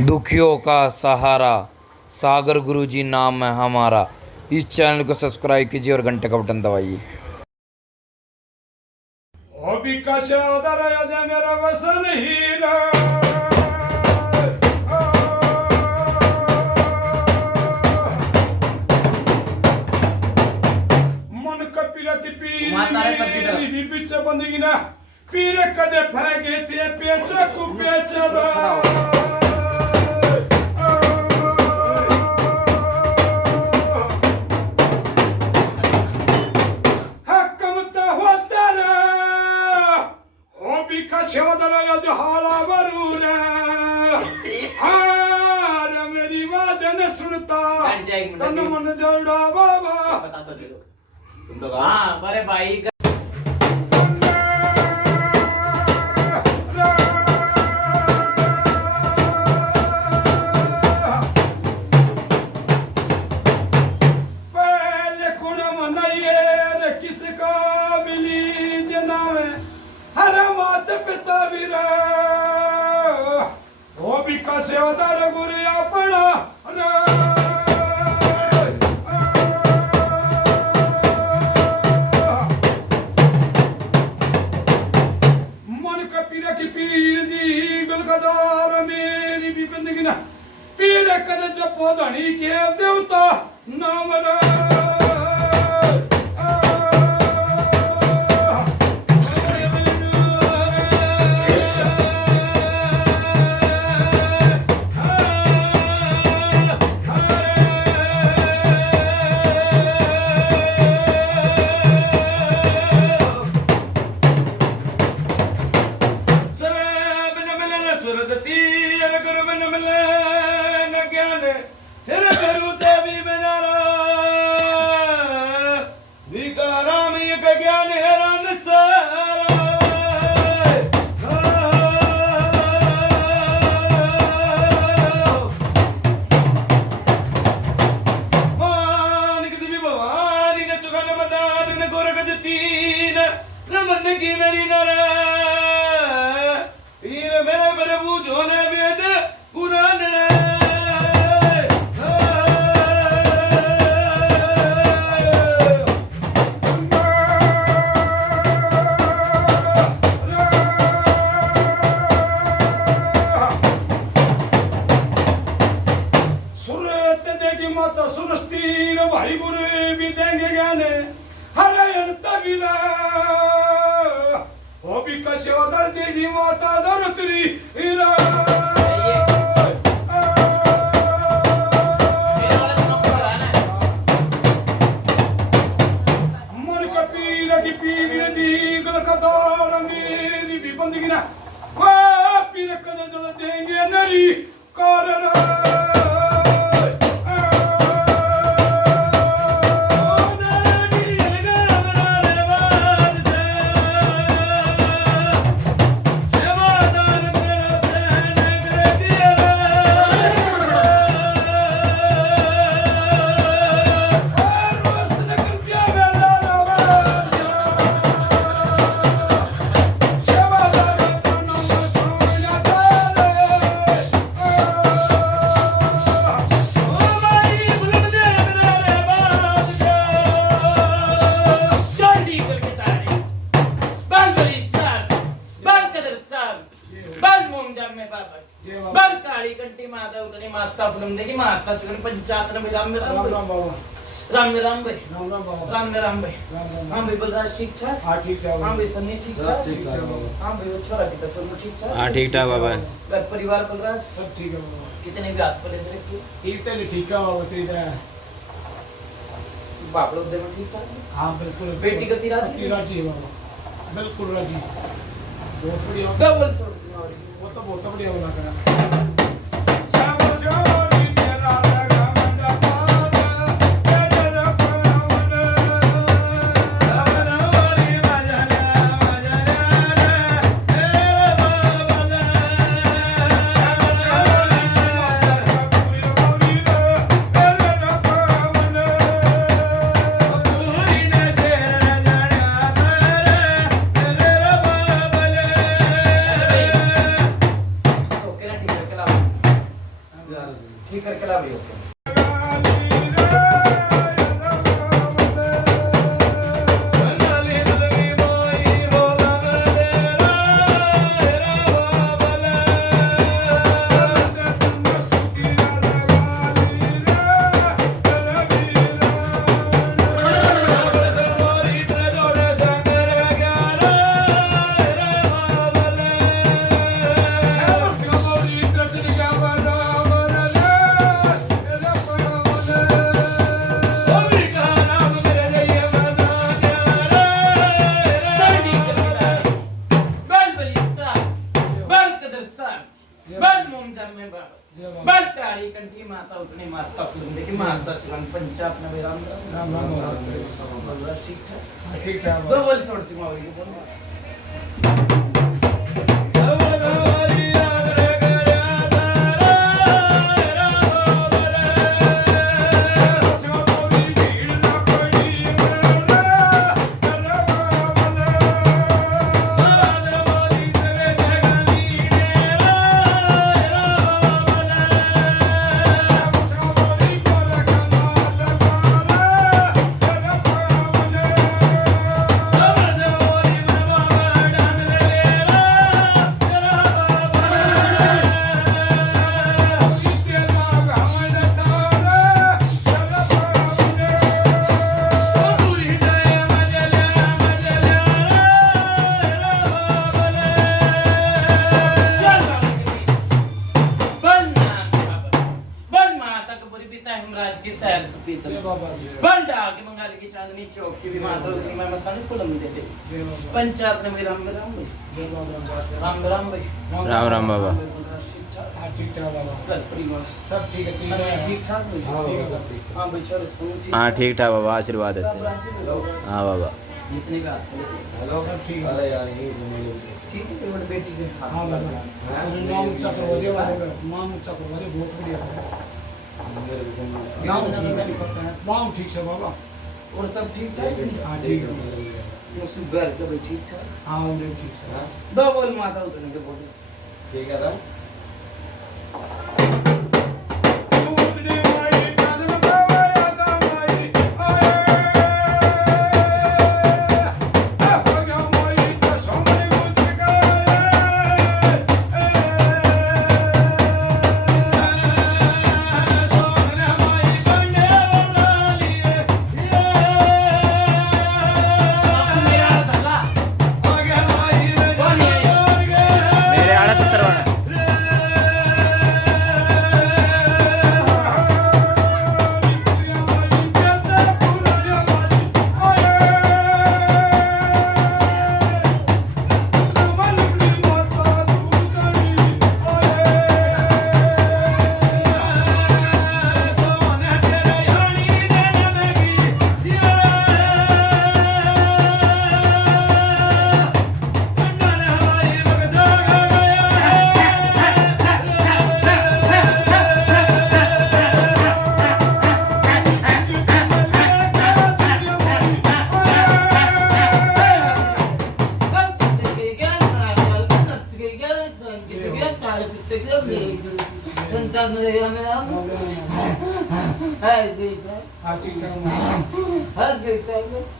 दुखियों का सहारा सागर गुरुजी नाम है हमारा। इस चैनल को सब्सक्राइब कीजिए और घंटे का बटन दबाइए। मेरा वसन हीरा मन कपिला की पीरी पीछे बंदी ना पीरे कदे फैगे थे पेचा को पेचरा मेरी वाजन सुनता तन मन जोड़ा बाबा बता सकते हो तुम तो हाँ अरे भाई पहले कुण मनाइए रे किसका मिली जनावे हर मात पिता वीरा वो भी का सेवादार गुरु अपना मन का पीरा की पीर दी गलकदार मेरी भी बंदगी ना पीर कद जपो धनी के देवता नाम रा मेरी नरे मेरे प्रभु जो ने वेद कुरान रे सुरत देगी माता सुरस्तीर भाई बुरे भी देंगे ज्ञाने हरयन तबिला वो भी कशोदर देवी माता धरत्री मन का पीर की पीर गलकदार मेरी भी बंदगी ना वो पीर कद जल देंगे नरी कार माता चुकन पंचायत में राम भाई हां भाई बलराज ठीक ठाक हां ठीक ठाक हां भाई सन्नी ठीक ठाक हां भाई छोरा की सब ठीक ठाक हां ठीक ठाक बाबा घर परिवार बलराज सब ठीक है बाबा कितने भी हाथ पर ले रखे इतने ठीक है बाबा तेरा बापड़ो दे में ठीक ठाक हां बिल्कुल बेटी का राजी है बाबा बिल्कुल राजी बहुत बढ़िया डबल सोर्स वो तो बहुत बढ़िया बना करा ठीक करके ला भाई ओके माता उतनी माता फिल्म की माता चलन पंचाब नवे राम राम राम राम ठीक ठाक ठीक ठाक दो बोल छोड़ सी मावरी के बोल चांदनी चौक की भी माता उतनी मैं मसाले फुलम देते पंचायत में राम राम राम राम भाई राम राम बाबा ठीक ठाक बाबा सब ठीक है ठीक ठाक हाँ भाई चलो हाँ ठीक ठाक बाबा आशीर्वाद देते हाँ बाबा इतनी बात हेलो सब ठीक है यार ठीक है मेरी बेटी के हाँ बाबा नाम चक्रवर्ती वाले नाम चक्रवर्ती बहुत बढ़िया गाँव ठीक से बाबा और सब ठीक ठाक हाँ ठीक है सुगर का भाई ठीक ठाक हाँ उन्हें ठीक से दो बोल माता उतरने के बोल ठीक है राम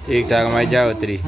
ठीक ठाक मैं जा उतरी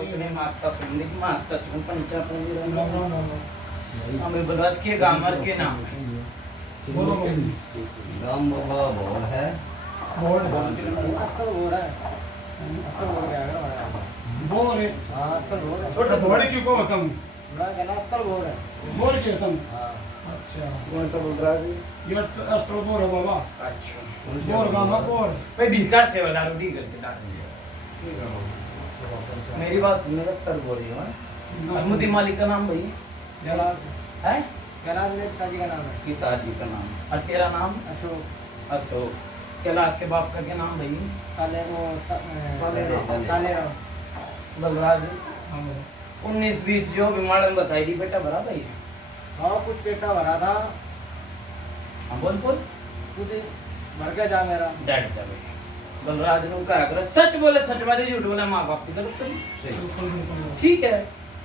उतने माता पिंड की माता चुन पंचा पंच राम राम राम हमें बलराज के गामर के नाम है बोलो मम्मी राम बाबा बोल है बोल अस्तर हो रहा है अस्तर हो गया है बोल रे हाँ अस्तर हो रहा है छोटा बोल क्यों को होता हूँ मैं कहना अस्तर हो रहा है बोल के होता हूँ हाँ अच्छा कौन सा बोल रहा है ये अस्त्र बोल है बाबा अच्छा बोल गामा बोल भाई भीका सेवादार उठी करके डाल मेरी बात सुनने का स्तर बोल रही हूँ अहमदी मालिक का नाम भाई जलाल है कैलाश मेरे पिताजी का नाम है पिताजी का नाम और तेरा नाम अशोक अशोक कैलाश के बाप का क्या नाम भाई ताले वो ताले ताले राम बलराज 19-20 जो विमानन बताई दी बेटा भरा भाई हाँ कुछ पेटा भरा था हाँ बोल बोल कुछ भर के जा मेरा डैड जा भाई बलराज ने कहा कर सच बोले सच बात झूठ बोले माँ बाप की गलत करी ठीक है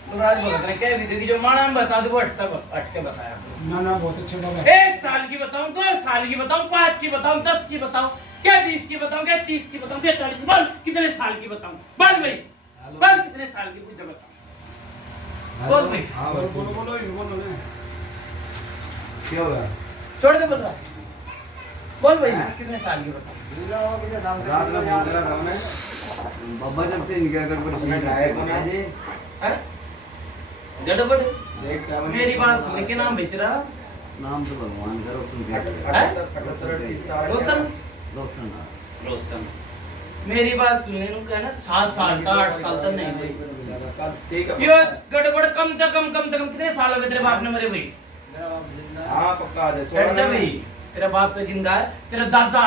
बलराज भगत ने कह भी दी कि जो माना में बता दो वो अट के बताया ना ना बहुत अच्छे बाबा 1 साल की बताऊं 2 साल की बताऊं 5 की बताऊं 10 की बताऊं क्या 20 की बताऊं क्या 30 की बताऊं क्या 40 बोल कितने साल की बताऊं बोल भाई बोल कितने साल की मुझे बताओ बोल भाई बोलो बोलो बोलो ये बोलो ना क्या हो रहा है छोड़ दे बोल रहा बोल भाई कितने साल की बताओ दूसरा हो कितने साल रात में याद मंदिर राम में बाबा जब से इनके अगर कुछ बना दे हैं गड़बड़ देख सावन मेरी बात सुन के नाम बेच रहा नाम तो भगवान का रोशन कर है रोशन रोशन रोशन मेरी बात सुनने नु कहना 7 साल का 8 साल तक नहीं भाई ठीक है ये गड़बड़ कम से कम कितने साल हो गए तेरे बाप ने मरे भाई मेरा बाप जिंदा है हाँ पक्का आ जाए बैठ जा भाई तेरा बाप तो जिंदा है तेरा दादा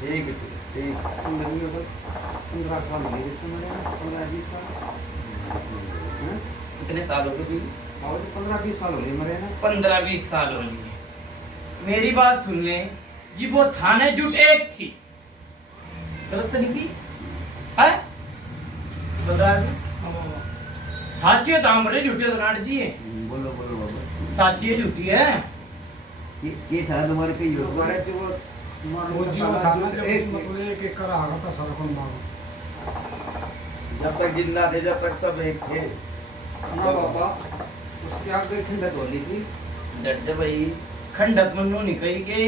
ठीक है ठीक 15 साल हो गए तुम्हारे 15-20 साल कितने साल हो गए भाई 15-20 साल हो गए मरे ना 15-20 साल हो लिए मेरी बात सुन ले जी वो थाने जुट एक थी गलत तो नहीं थी है बलराज साची है दाम रे झूठे तो नाट जी है बोलो बोलो बाबा साची है झूठी है ये था तुम्हारे पे योग है जो वो जीव था ना जब मतलब एक करा आ था सारा कौन बाबा जब तक जिंदा थे जब तक सब एक थे ना बाबा उसकी आग गई ठंडक हो ली थी डट जा भाई खंडक मन्नो नहीं कही के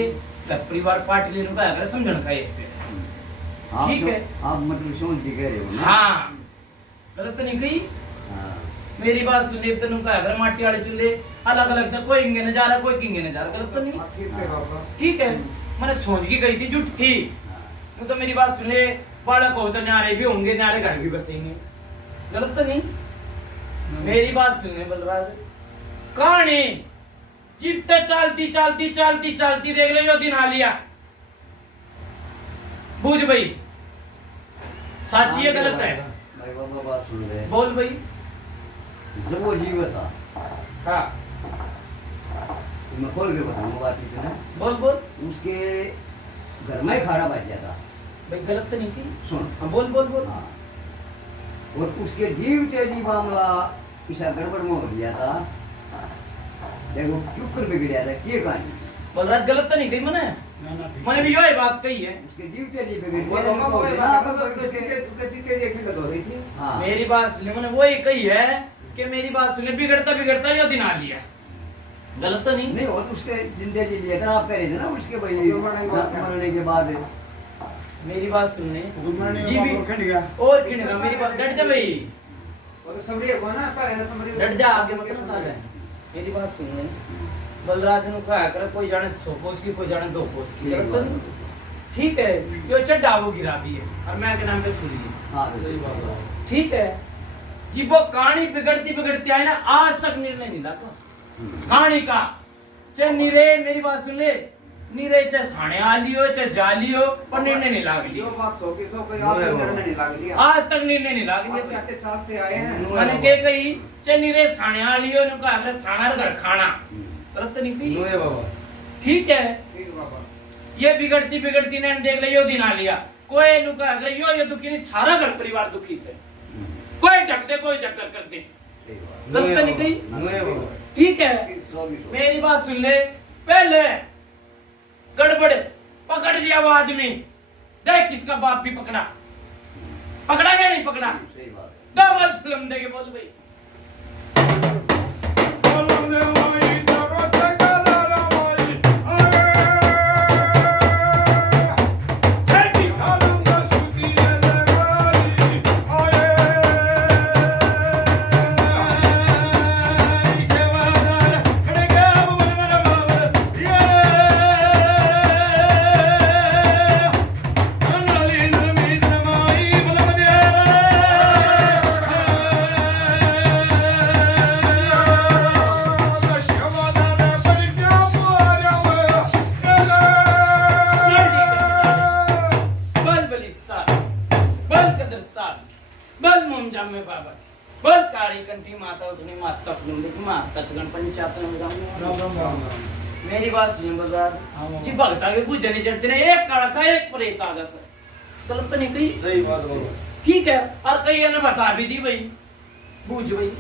घर परिवार पार्टी ले रुपया अगर समझण का एक आप ठीक है। आप मतलब समझ के कह रहे हो ना हाँ गलत तो नहीं कही हाँ मेरी बात सुन ले तनु का अगर माटी वाले चूल्हे अलग अलग से कोई इंगे न जा रहा कोई किंगे न जा रहा गलत तो नहीं ठीक है बाबा ठीक है मैंने सोच की गई थी जुट थी तो मेरी बात सुन ले बालक हो तो न्यारे भी होंगे न्यारे घर भी बसेंगे गलत तो नहीं मेरी बात सुन ले बलराज कहानी जितने चलती चलती चलती चलती देख ले जो दिन आ लिया बूझ भाई साची है गलत है भाई बाबा बात सुन रहे बोल भाई जब वो जीव था हाँ तो मैं खोल के बताऊंगा बात इतना बोल बोल उसके घर में ही खाना बच जाता भाई गलत तो नहीं थी सुन हाँ बोल बोल बोल हाँ और उसके जीव तेजी मामला ऐसा गड़बड़ में हो गया था देखो क्यों कर बिगड़िया था क्या कहानी बलराज गलत तो नहीं कही मैंने ना ना ठीक मैंने भी यही बात कही है उसके जीव तेजी बिगड़ वो गया लोगों को ये हाँ, बात देखने हो रही थी हाँ मेरी बात सुनिए मैंने वही कही है कि मेरी बात सुनिए बिगड़ता बिगड़ता ये दिन आ लिया गलत तो नहीं नहीं वो तो उसके जिंदगी लिए था आप कह रहे थे ना उसके भाई मरने के बाद मेरी बात सुनने गुरमणी जी भी बाबा खंड गया और किनेगा मेरी बात डट जा भाई वो तो समझिए को ना पर है ना समझिए डट जा आगे मत ना चल मेरी बात सुनिए बलराज ने कहा कर कोई जाने 100 कोस की कोई जाने 2 कोस की गलत तो नहीं ठीक है यो चड्डा वो गिरा भी है और मैं के नाम पे छुरी हाँ सही बात है ठीक है जी वो कहानी बिगड़ती बिगड़ती आई ना आज तक निर्णय नहीं लाता कहानी का चाहे निरे मेरी बात सुन ले निरे चाहे साने आ लियो चाहे जा लियो पर निर्णय नहीं लाग लियो बात 100 की 100 कोई आप निर्णय नहीं लाग लिया आज तक निर्णय नहीं लाग अच्छे लिया अच्छे चलते आए हैं मैंने के कही चाहे निरे साने आ लियो नु का अगले साना घर खाना गलत तो नहीं थी नोए बाबा ठीक है ठीक है बाबा ये बिगड़ती बिगड़ती ने देख ले यो दिन आ लिया कोई नु का अगले यो ये दुखी नहीं सारा घर परिवार दुखी से कोई ढक दे कोई चक्कर कर दे गलत तो नहीं कही नोए बाबा ठीक है मेरी बात सुन ले पहले गड़बड़ पकड़ लिया वो आदमी देख किसका बाप भी पकड़ा पकड़ा या नहीं पकड़ा? सही बात है। डबल फिल्म देके बोल भाई। बोलम दे माई जरो टकला माई हेडी खालम दा सुती लगाई सेवादार खड़गा मन मन बाबा ये अनली नमी माई बोलम दे बल बली साथ, बल कदर साथ, बल मोमजाम में बाबा, बल काली कंठी माता उतनी माता फिल्म देखी माता चगन पंचायत में जाऊंगा। मेरी बात सुन बजाद जी भगता के पूजन नहीं चढ़ते ने एक काड़का एक प्रेत आ गया सर गलत तो नहीं कही सही बात बोलो ठीक है और कई ने बता भी दी भाई बूझ भाई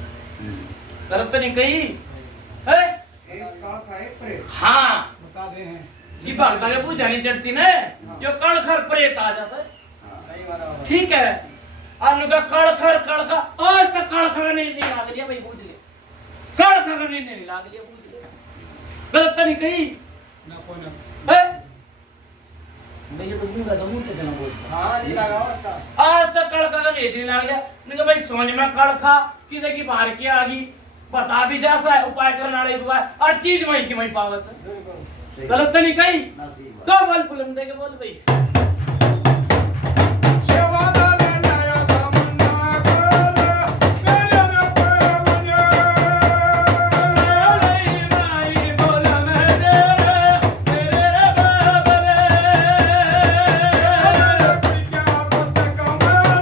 गलत तो नहीं कही है एक काल का एक प्रेत हाँ बता दे हैं जी भगता के पूजन नहीं चढ़ती ने जो कड़खर प्रेत आ जा सर सही बात है बाबा। ठीक है अनुका कड़खर कड़खा आज तक कड़खर नहीं लाग लिया भाई बूझ ले कड़खर नहीं लाग लिया बूझ ले गलत तो नहीं कही ना कोई ना है भैया तो गूंगा समूह ते ना बोल हाँ नहीं लगा हुआ उसका। आज तक कड़का का नहीं लग गया नहीं भाई समझ में कड़का किसी की बाहर की आ गई बता भी जा सा उपाय करने वाले उपाय हर चीज वहीं की वहीं पावस है बिल्कुल। गलत तो नहीं कही ना सही बात। तो बोल बुलंद दे के बोल भाई सेवादार लाया तमन्ना कर मेरे न पावने लई माई बोल मेरे बाबरे क्या मत कमर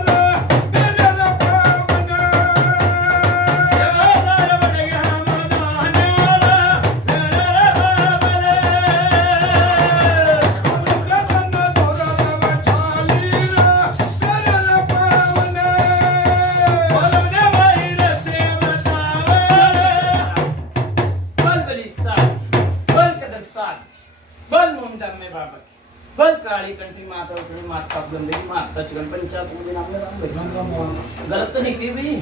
मेरे न पावने सेवादार बन गया मदाने बल बली साथ बल कदर साथ बल मोमजाम में बाबा बल काली कंठी माता उतनी माता गंदगी माता चगन पंचायत पूरे नाम में राम भाई गलत तो नहीं की भाई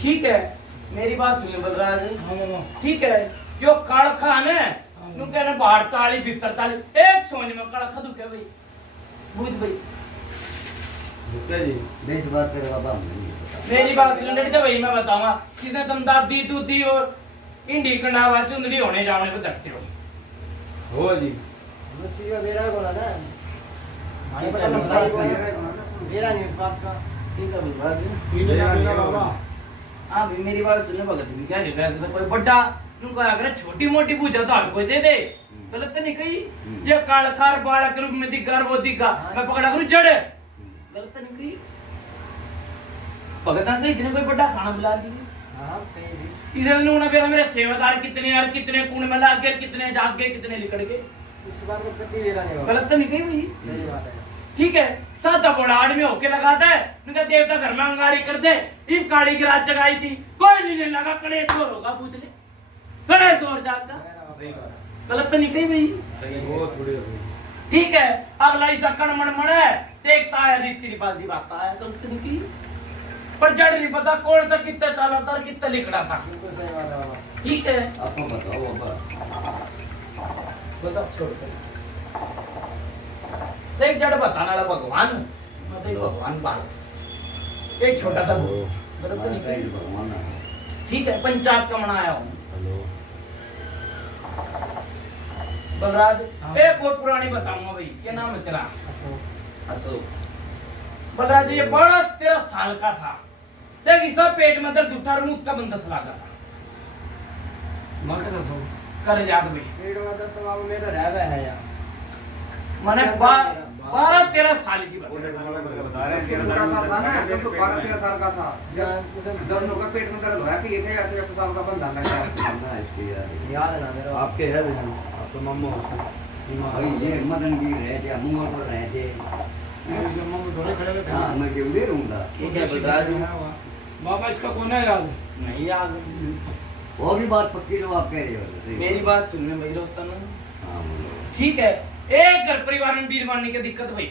ठीक है मेरी बात सुन ले बलराज हाँ बाबा। ठीक है जो कड़खा ने नु कहने बाहर ताली भीतर ताली एक सोच में कड़खा दुखे भाई बुझ भाई मैं इस बात तेरे बाबा हमने नहीं पता। मेरी बात सुन ले तो भाई मैं बताऊंगा किसने तुम दादी दूधी और इंडी कंडावा चुंदड़ी होने जाने को देखते हो हो जी मुझसे ये मेरा बोला ना भाई बता ना बताइए बोला मेरा नहीं इस बात का। ठीक है बलराज पीले ना बाबा हाँ भाई मेरी बात सुनने भगत भी क्या कहते तो कोई बड़ा नुका अगर छोटी मोटी पूजा तो हर कोई दे दे गलत तो नहीं कही ये कालखार बाड़ा के रूप में दिखा वो दिखा मैं पकड़ा करूं जड़ गलत तो नहीं कही भगत ना इतने कोई बड़ा साना बुला दी हाँ तेरी इधर ने उन्हें मेरे सेवादार कितने यार कितने कुण में लाग गए कितने जाग गए कितने लिकड़ गए इस बात को कति मेरा नहीं बाबा। गलत तो नहीं कही भाई सही बात है। ठीक है साता बड़ा आदमी होके लगाता है उनका देवता घर में अंगारी कर दे इब काली की रात जगाई थी कोई नहीं लगा कड़े शोर होगा पूछ ले कड़े शोर जागता सही बात है। गलत तो नहीं कही भाई बहुत बढ़िया ठीक है अगला इसा कणमण मन है देखता है आदित्य बाजी बात है गलत नहीं की पर जड़ नहीं पता कौन सा कितना चाला था और कितना लिखड़ा था बिल्कुल सही बात है बाबा। ठीक है आपको बताओ बाबा। बता छोड़ कर देख जड़ बताने वाला भगवान मैं तो एक भगवान बाल एक छोटा सा भूत गलत तो नहीं कहीं कही भगवान है। ठीक है पंचायत का मनाया हूँ हेलो। बलराज हाँ। एक और पुरानी बताऊंगा भाई क्या नाम है तेरा अशोक। अशोक बलराज ये बड़ा 13 साल का था देख सब पेट में दर्द उठा और मूत का बंदस लगा था माँ का दसो कर याद भाई पेट में दर्द तो बाबू मेरा रह गया है यार। मैंने 12-13 साल की बात छोटा सा था ना जब तो 12-13 साल का था जान कुछ दोनों का पेट में दर्द हुआ कि ये थे या तो साल का बंदा लगा ना इसके यार। याद है ना मेरा। आपके है बहन आप तो मम्मा भाई ये मदन गिर रहे थे मुंह पर रहे थे। मम्मा थोड़े खड़े रहते हाँ मैं क्यों दे रहूँगा। ठीक है बलराज बाबा इसका कौन है याद नहीं याद वो भी बात पक्की जो आप कह रहे हो। मेरी बात सुनने भाई रोशन हाँ बोलो। ठीक है एक घर परिवार में बीरवानी की दिक्कत भाई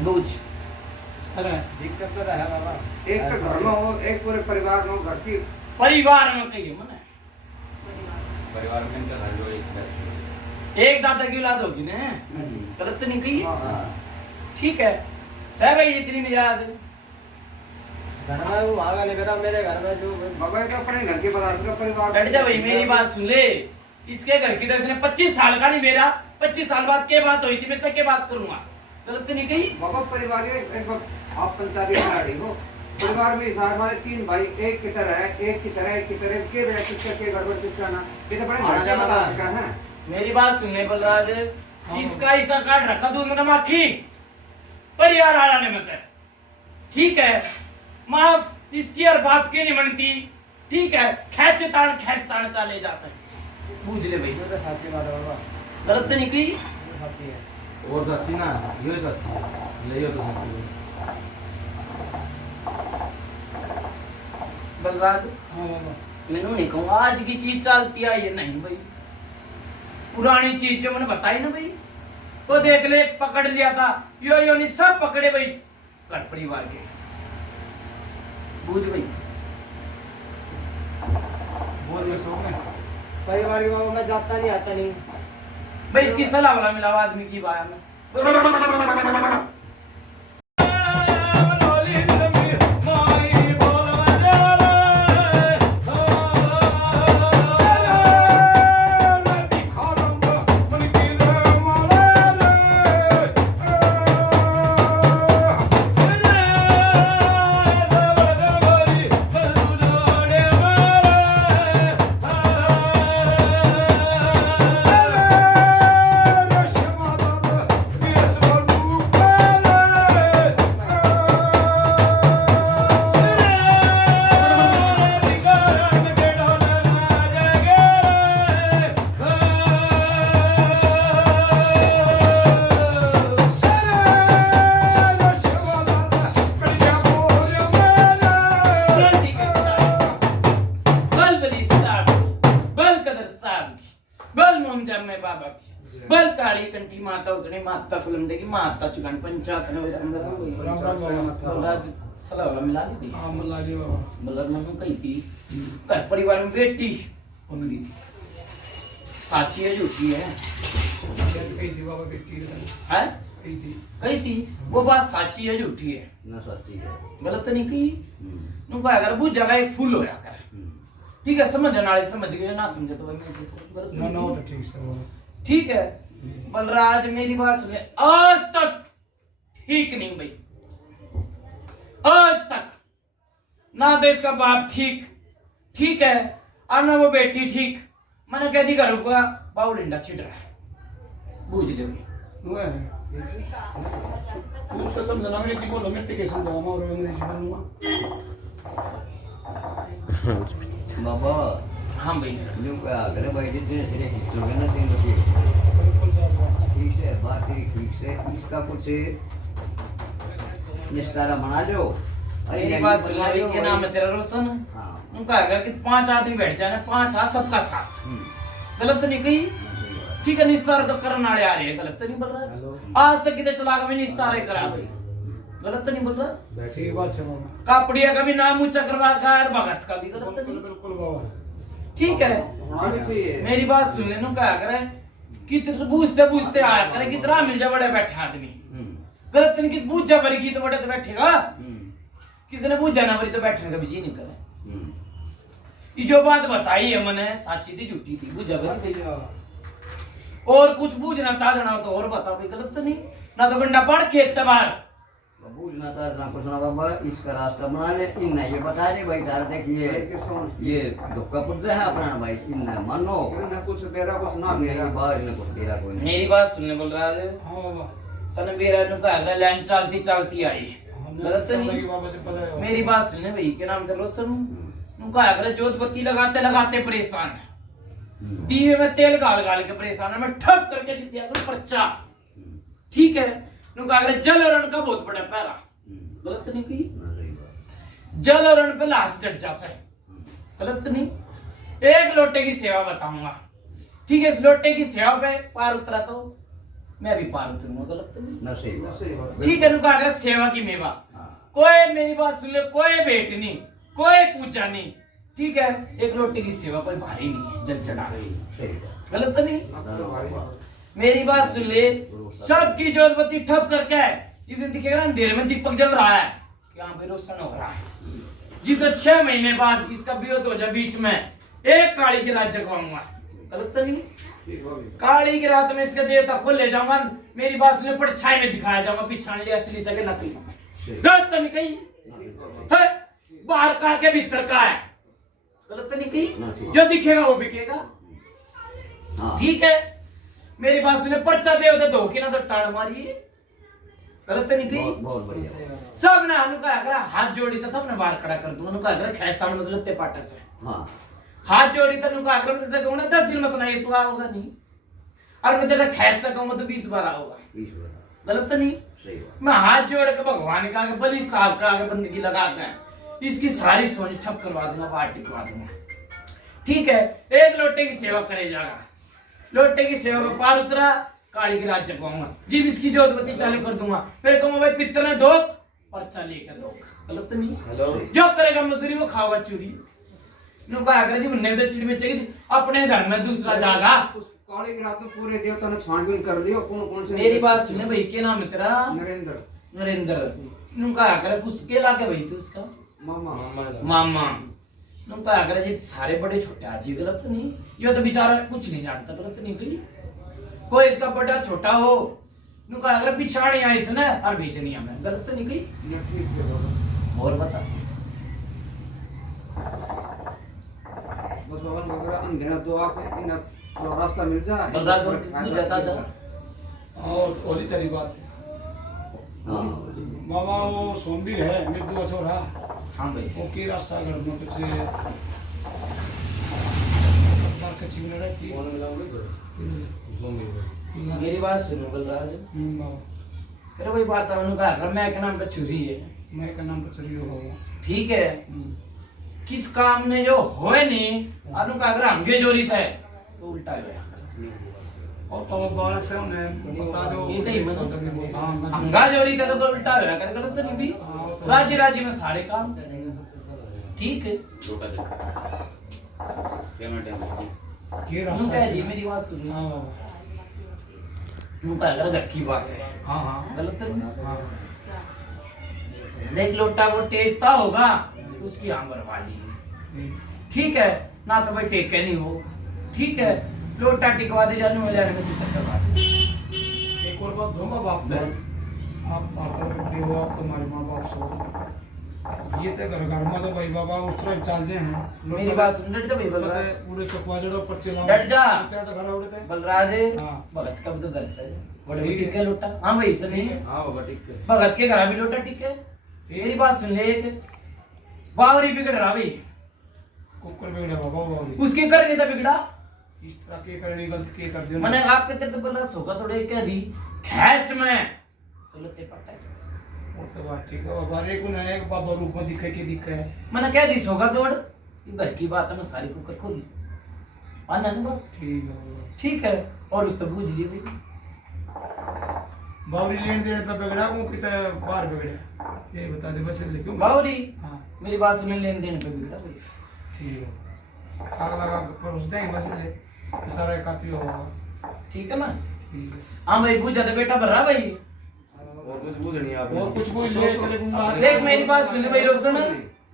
बूझ अरे दिक्कत तो है बाबा। एक तो घर में हो, एक पूरे परिवार में हो, घर की परिवार में कहिए मने परिवार में इनका घर जो एक दादा की औलाद होगी ना, गलत तो नहीं कही। हाँ। ठीक है सह भाई इतनी मिजाज घर में वो आगा नहीं मेरा, मेरे घर में जो बाबा ये तो अपने घर की बात का परिवार। डट जा भाई, मेरी बात सुन ले। इसके घर की तो इसने 25 साल का नहीं, मेरा 25 साल बाद के बात हुई थी, मैं तक के बात करूंगा, गलत तो नहीं कही। बाबा परिवार एक वक्त आप पंचायती खिलाड़ी हो, परिवार में हमारे 3 भाई एक की तरह है, एक की तरह के बेटा किसका के गड़बड़ किसका ना, ये तो बड़े घाटे बता सका है। मेरी बात सुनने बलराज, इसका ऐसा कार्ड रखा दूध में माखी परिवार आला ने मत, ठीक है माँ इसकी और बाप की नहीं मनती, ठीक है खेच तान चाले जा सकते, बूझ ले भाई, ये तो साथी बात है बाबा, गलत तो नहीं कही। ये तो साथी है। और सच्ची ना ये सच्ची है, ले तो सच्ची है। बलराज हाँ बाबा मैंने नहीं कहूँगा आज की चीज चलती है ये नहीं भाई, पुरानी चीज जो मैंने बताई ना भाई, वो देख ले पकड़ लिया था, यो नहीं सब पकड़े भाई घर परिवार के, बूझ भाई। बोल में सो में परिवार के बाबा मैं जाता नहीं आता नहीं। भाई इसकी सलाह वाला मिला आदमी की बाया में बल काली कंठी माता उतने माता फिल्म देखी माता चुकान पंचायत ने राम राम बाबा। बलराज सलाह मिला ली हाँ मुल्ला जी बाबा बलराज मनु कही थी घर परिवार में बेटी उनकी थी, साची है झूठी है कही थी बाबा बेटी हैं? कही थी वो बात साची है झूठी है, ना सच्ची है। गलत तो नहीं कही। नु कहा अगर वो जगह एक फूल होया करे, ठीक है समझने वाले समझ गए, ना समझे तो भाई गलत ना ना नहीं तो ठीक से बाबा ठीक है। बलराज मेरी बात सुने, आज तक ठीक नहीं भाई, आज तक ना तो इसका बाप ठीक ठीक है और ना वो बेटी ठीक, मैंने कह दी घर का बाबू लिंडा छिड़ रहा है, बूझ ले भाई। वो है उसको समझना अंग्रेजी बोलो मैं ठीक समझाऊंगा और अंग्रेजी बोलूंगा बाबा हाँ भाई जो क्या करे भाई जितने तेरे हिस्सों में ना तीन बच्चे बिल्कुल जात बात ठीक है, बात तेरी ठीक से, इसका कुछ निस्तारा बना लो। मेरी बात सुन ले भाई, क्या नाम है तेरा? रोशन। हाँ। उनका अगर कि 5 आदमी बैठ जाए ना, 5 हाथ सबका साथ, गलत तो नहीं कही, ठीक है निस्तार तो करने वाले आ रहे हैं, गलत तो नहीं बोल रहा, आज तक कितने चला कभी निस्तार करा भाई, गलत तो नहीं बोल रहा। ठीक बात है बाबा कापड़िया का भी नाम ऊंचा करवा का और भगत का भी, गलत तो बिल्कुल नहीं, बिल्कुल बाबा ठीक है। होना भी चाहिए। मेरी बात सुन लेनु क्या करे, कितने बूझते बूझते आया करे, कितना मिल जा बड़े बैठे आदमी, गलत तो नहीं कि बूझ जा भरी की तो बड़े तो बैठेगा, किसी ने बूझा ना भरी तो बैठने का भी जी नहीं करे। ये जो बात बताई है मैंने साची थी झूठी थी, बूझा भरी थी, और कुछ बूझना ताजना हो तो और बता भाई, गलत तो नहीं ना तो गंडा पड़ खेत तबार बूझना था ना कुछ ना बाबा, इसका रास्ता बना ले, इन ये बता दे भाई तार देखिए ये धोखा पुट है अपना भाई, इन मानो ना कुछ तेरा कुछ ना मेरा मेरा। बाहर ने कुछ तेरा कोई नहीं। मेरी बात सुनने बोल रहा है, हाँ बाबा तने मेरा नु का अगला लाइन चलती चलती आई, गलत तो हमने नहीं। बाबा से पता है मेरी बात सुनने भाई, क्या नाम था? रोशन। उनका अगला जोत बत्ती लगाते लगाते परेशान है, दीवे में तेल गाल गाल के परेशान है, मैं ठप करके जीत दिया करूं पर्चा, ठीक है। उनका अगला जल रण का बहुत बड़ा पहला, गलत तो नहीं की, जल रण पे लास्ट डट जा से, गलत तो नहीं। एक लोटे की सेवा बताऊंगा, ठीक है, इस लोटे की सेवा पे पार उतरा तो मैं भी पार उतरूंगा, गलत तो नहीं। ना सही बात। सही बात। ठीक है, नुका अगर सेवा की मेवा, हाँ। कोई मेरी बात सुन ले, कोई भेंट नहीं, कोई पूजा नहीं, ठीक है, एक लोटे की सेवा कोई भारी नहीं है, जल चढ़ा रही, सही बात। गलत तो नहीं। अब तो भारी मेरी बात सुन ले, सबकी जोतबत्ती ठप करके ये दिखेगा ना अंधेरे में दीपक जल रहा है, क्या पे रोशन हो रहा है जी। तो 6 महीने बाद इसका विरोध हो जाए बीच में, एक काली की रात जगवाऊंगा, गलत तो नहीं। ठीक हो गई। काली की रात में इसके देवता खुद ले जाऊंगा, मेरी बात सुने, परछाई में दिखाया जाऊंगा, पिछाड़ी असली सके नकली, गलत तो नहीं कही है, बाहर का के भीतर का है, गलत तो नहीं कही। जो दिखेगा वो बिकेगा, हाँ। ठीक है। मेरी बात सुने, पर्चा देवता धोखे ना तो टाड़ मारिए, गलत तो नहीं बहुत कही। बहुत बढ़िया। सब ने अनुका अगर हाथ जोड़ी तो सब ने बाहर खड़ा कर दूंगा, अनुका अगर खेस्ता में मतलब ते पाटा से हाँ। हाथ जोड़ी तो अनुका अगर मैं तेरे कहूंगा 10 दिन मत ना ये तो आओगा नहीं, और मैं तेरा खेस्ता कहूंगा तो 20 बार आओगा, 20 बार। गलत तो नहीं। सही बात। मैं हाथ जोड़ के भगवान का आगे, बलि साहब का आगे बंदगी लगा के इसकी सारी सोच ठप करवा दूंगा, बाहर टिकवा दूंगा, ठीक है। एक लोटे की सेवा करे जाएगा, लोटे की सेवा में पार उतरा, काली की रात जगवाऊंगा, जीव इसकी जोतबत्ती चालू कर दूंगा, फिर कहूंगा भाई पितर ने दो पर्चा लेकर दो, गलत तो नहीं। हेलो जो करेगा मजदूरी वो खाओगा चूरी, नु कहा करे जी मुन्ने तो चिड़ में चाहिए अपने घर में दूसरा जागा। उस काले की रात में पूरे देवता ने छानबीन कर लियो कौन कौन से। मेरी बात सुने भाई, क्या नाम है तेरा? नरेंद्र। नरेंद्र। नु कहा करे कुछ के लाके भाई तू उसका मामा। मामा, नु कहा करे जी सारे बड़े छोटे आजी, गलत तो नहीं। ये तो बेचारा कुछ नहीं जानता, गलत तो नहीं भाई। कोई इसका बड़ा छोटा हो, नु कहा करे पिछाड़ी आई इसने और भेजनी हमें, गलत तो नहीं भाई। और बता बस भवन वगैरह अंधेरा दो आके इन रास्ता मिल जाए। बलराज और तू जाता जा। और ओली तेरी बात है हाँ। बाबा, वो सोमवीर है मेरे दो छोरा, हाँ भाई। वो की रास्ता कर में कुछ बार कच्ची में रहती मेरी बात सुनो बलराज, बाबा, फिर वही बात है, उन्होंने कहा मैं के नाम पे छुरी है, मैं का नाम पचरी होगा। ठीक है। किस काम ने जो होए नहीं अनु का अगर हमगे जोरी थे तो उल्टा गया, और बाबा बालक से उन्हें बता दो ये कहीं मनो हाँ हमगा जोरी थे तो उल्टा होया कर, गलत तो नहीं भी। राज्य राज्य में सारे काम, ठीक है। की उन्होंने रास्ता कह दी मेरी बात सुनो, हाँ बाबा, उनका अगर घर की बात है, हाँ हाँ गलत तो नहीं। हाँ। देख लोटा वो टेकता होगा तो उसकी आम बर्बादी, ठीक है ना, तो भाई टेके नहीं हो, ठीक है। लोटा टिकवा दे, जाने में जाने में सिद्धर करवा दे। एक और बात दूंगा बाप ने, आप पापा बेटे हो, आप तुम्हारे माँ बाप सो, ये तो घर घर में तो भाई बाबा उस तरह चाल जे हैं। मेरी बात सुन, डट जा भाई पता बलराज, है पूरे चकवा जड़ो पर चलाओ, डट जा। क्या तो घर उड़ते बलराज हाँ। भगत का भी तो घर से है। बड़े भी ठीक है। टिके लोटा, हाँ भाई सुनिए, हाँ बाबा ठीक है। भगत के घर भी लोटा टिके। मेरी बात सुन ले, एक बावरी बिगड़ रहा भाई, कुकर बिगड़ा बाबा बाबा, उसके घर नहीं था बिगड़ा, इस तरह के करनी गलती के कर दिया मैंने आपके तेरे तो बोला सोगा थोड़े कह दी खेच में तो लते पटा है। और तो बात ठीक है बाबा, रे को नया एक बाबा रूप में दिखे के दिखे है। मैंने कह दी सोगा तोड़, ये घर की बात है, मैं सारी कुकर खोल माना ना बात, ठीक है बाबा, ठीक है। और उस तो बूझ लिए भाई, बावरी लेन देन पे बिगड़ा हूँ कि बाहर बिगड़ा, ये बता दे बस ले क्यों बावरी हाँ मेरी बात सुन, लेन देन पे बिगड़ा भाई, ठीक है, आग लगा पर उस देंगे बस ले, सारा काफी होगा, ठीक है ना। ठीक है। हाँ भाई बूझा तो बेटा भर रहा भाई, और कुछ पूछनी है आप? और कुछ कोई ले के देखूंगा। देख मेरी बात सुन भाई रोशन,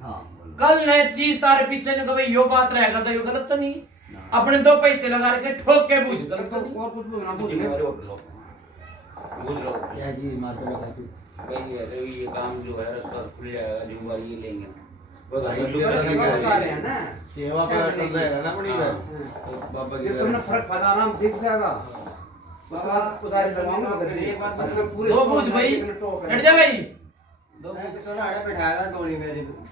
हाँ। कल ने चीज तारे पीछे ने भाई यो बात रहेगा तो यो गलत तो नहीं, अपने 2 पैसे लगा के ठोक के बूझ, गलत तो नहीं। और कुछ बोलना पूछ पूछ ले। लो क्या जी माता बता तू भाई अरे ये काम जो है रास्ता खुल जाएगा, जुम्मन ये लेंगे भाई, सेवा बता रहे हैं ना, सेवा का करता है ना अपनी हाँ। तो बाबा ये की तुमने फर्क पता आराम दिख जाएगा। उस बात उस आरे जवाब में बदल एक बात अपने पूरे दो बूझ भाई, हट जा भाई, दो मैं बूझ। किसी ने आड़े बिठाया था डोली में,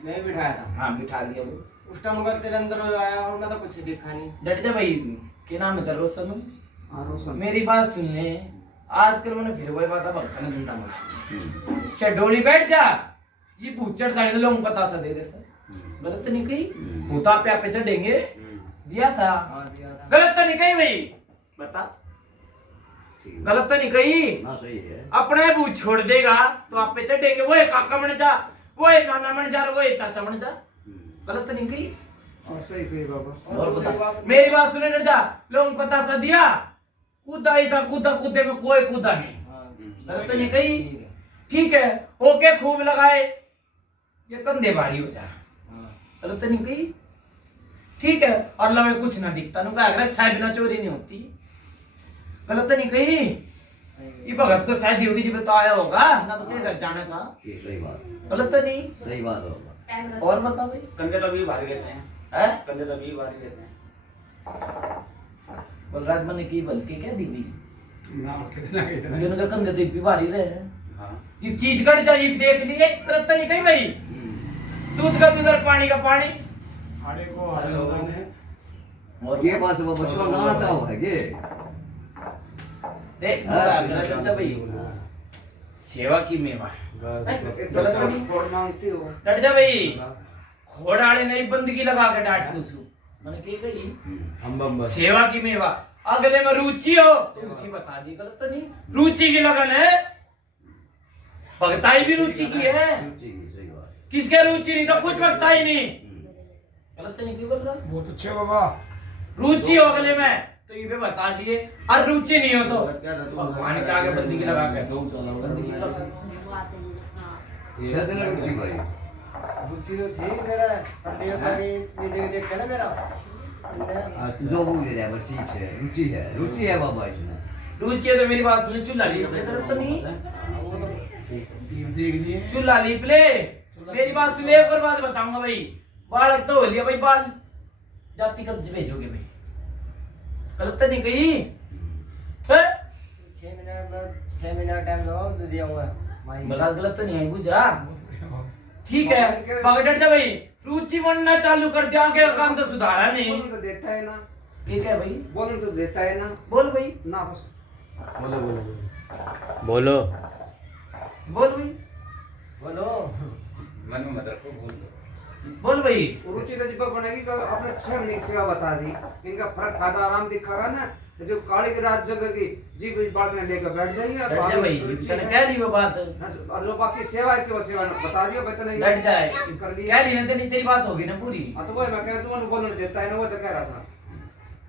मैं ही बिठाया था हाँ बिठा लिया भाई, उस टाइम उनका तेरे अंदर आया और मैं तो कुछ दिखा नहीं। डट जा भाई, क्या नाम है तेरा रोशन? हाँ रोशन। मेरी बात सुन ले, आजकल मैंने फिर वही बात भक्त ने जनता में चाहे डोली बैठ जा, ये भूत चढ़ता है लोग पता सा दे दे सर, गलत तो नहीं कही, भूता पे आप पे चढ़ेंगे दिया था, हाँ दिया था। गलत तो नहीं कही भाई, बता गलत तो नहीं कही। ना सही है। अपने बूझ छोड़ देगा तो आप पे चढ़ेंगे, वो काका मन जा, वो नाना मन जा, वो चाचा मन जा। गलत तो नहीं कही। और सही कही बाबा। और बता, मेरी बात सुने डर जा, लोग पता सा दिया कूदा ऐसा कूदा, कूदे में कोई कूदा नहीं। गलत तो नहीं कही। ठीक है, ओके खूब लगाए, ये कंधे भारी हो जा। गलत तो नहीं कही। ठीक है, और लवे कुछ ना दिखता, नु कहा साहब ना चोरी नहीं होती। गलत तो नहीं कही। ये भगत को शायद योगी जी पे तो आया होगा ना, तो तेरे घर जाना था। ये सही बात। गलत तो नहीं। सही बात होगा। और बता भाई, कंधे तो भी भारी रहते हैं, हैं? कंधे तो भी भारी रहते हैं। बलराज मन की बल्कि क्या दी भी ना कितना कितना दोनों का कंधे तो भी भारी रहे हैं। हाँ ये चीज कट जाए देख लिए, गलत तो नहीं कही भाई। दूध का दूध और पानी का पानी। हाड़े को हाड़े होता है। और ये बात वो बच्चों ना चाहो है ये। देख डरता भाई, सेवा की मेवा। गलत तो नहीं। खोड़ मांगती हो। डट जा भाई, घोड़ाले नहीं बंदगी लगा के डांट दूसू। मैंने क्या कही? सेवा की मेवा, अगले में रुचि हो तो उसी बता दी। गलत तो नहीं। रुचि की लगन है, भगताई भी रुचि की है। सही बात। किसके रुचि नहीं तो कुछ भगताई नहीं। गलत तो नहीं क्यों बोल रहा? बहुत अच्छे बाबा। रुचि हो अगले में तो ये भी बता दिए, और रुचि नहीं हो तो भगवान के आगे बंदगी लगा के बंदगी लगा। ये दिन रुचि भाई। रुचि तो थी मेरा, पर देख देख के ना मेरा जो बोल रहे हैं ठीक है, रुचि है बाबा इसमें। रुचि है तो मेरी बात सुन, चूल्हा लीप ले। गलत तो नहीं। वो तो देख लिए चूल्हा लीप ले, मेरी बात सुन ले। एक और बात बताऊंगा भाई, बालक तो हो लिया भाई, बाल जाति कब भेजोगे भाई? गलत तो नहीं कही। 6 मिनट टाइम दो दिया हुआ है। बलराज गलत तो नहीं है, बुझा? ठीक है, पकड़ जा भाई। रुचि बनना चालू कर दिया, आगे का काम तो सुधारा नहीं। बोलने तो देता है ना, ठीक है भाई, बोलने तो देता है ना। बोल भाई, ना बस बोलो बोल भाई, बोलो। मन में मत रखो, बोल दो। बोल भाई। रुचि तो जब बनेगी तो अपने क्षण सेवा बता दी, इनका फर्क फायदा आराम दिखा ना। जो काली की रात जगेगी जी बात में लेकर बैठ जाइए। डट जा भाई, तूने कह दी वो बात। और जो बाकी सेवा इसके वो सेवा बता दियो, बता नहीं डट जाए, कर लिया। कह दी ना तेरी बात होगी ना पूरी। हाँ तो वो मैं कह तू बोलने देता है ना, वो तो कह रहा था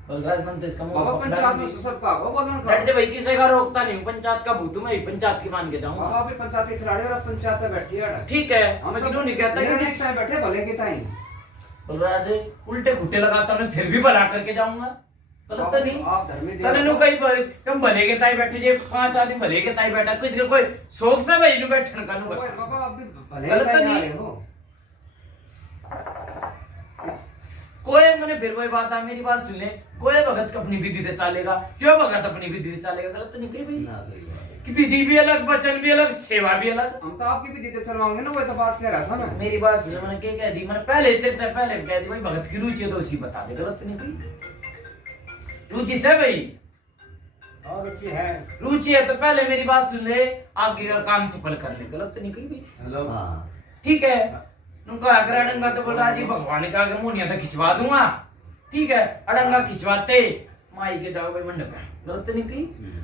बलराज मन तो इसका मुंह बाबा पकड़ा पंचायत में नहीं। सबका वो बोलने डट जा भाई, किसी का रोकता नहीं हूँ। पंचायत का भूत मैं पंचायत की मान के बाबा जाऊंगा। अभी पंचायत के खिलाड़ी और पंचायत में बैठी है। ठीक है, मैं क्यों नहीं कहता कि नेक्स्ट टाइम बैठे भले की ताई बलराज उल्टे घुट्टे लगाता हूँ, फिर भी भला करके जाऊंगा। गलत तो नहीं। आप धर्मी तने नु कहीं कम भले के ताई बैठे जे 5 आदमी भले के ताई बैठा, किसी का कोई शौक से भाई नु बैठन का नु बता। बाबा अभी भले गलत तो की नहीं। ताई हो। कोई मैंने फिर वही बात है, मेरी बात सुन ले। कोई भगत का अपनी विधि से चलेगा, क्यों भगत अपनी विधि से चलेगा? गलत तो नहीं कही भाई। ना सही बात। कि विधि भी अलग, वचन भी अलग, सेवा भी अलग। हम तो आपकी भी दीदी चलवाओगे ना, वो तो बात कह रहा था मैं। मेरी बात सुन, मैंने क्या कह दी? मैंने पहले तेरे से पहले कह दी भाई, भगत की रुचि है तो उसी बता दे। गलत तो नहीं कही। रुचि से भाई, और रुचि है। रुचि है तो पहले मेरी बात सुन ले, आगे का काम सफल कर ले। गलत तो नहीं कही भाई। हेलो हाँ ठीक है, उनका अगर अडंगा तो बोल रहा जी भगवान का आगे मुनिया तो खिंचवा दूंगा। ठीक है, अडंगा खिंचवाते माई के जाओ भाई मंडप में। गलत तो नहीं कही।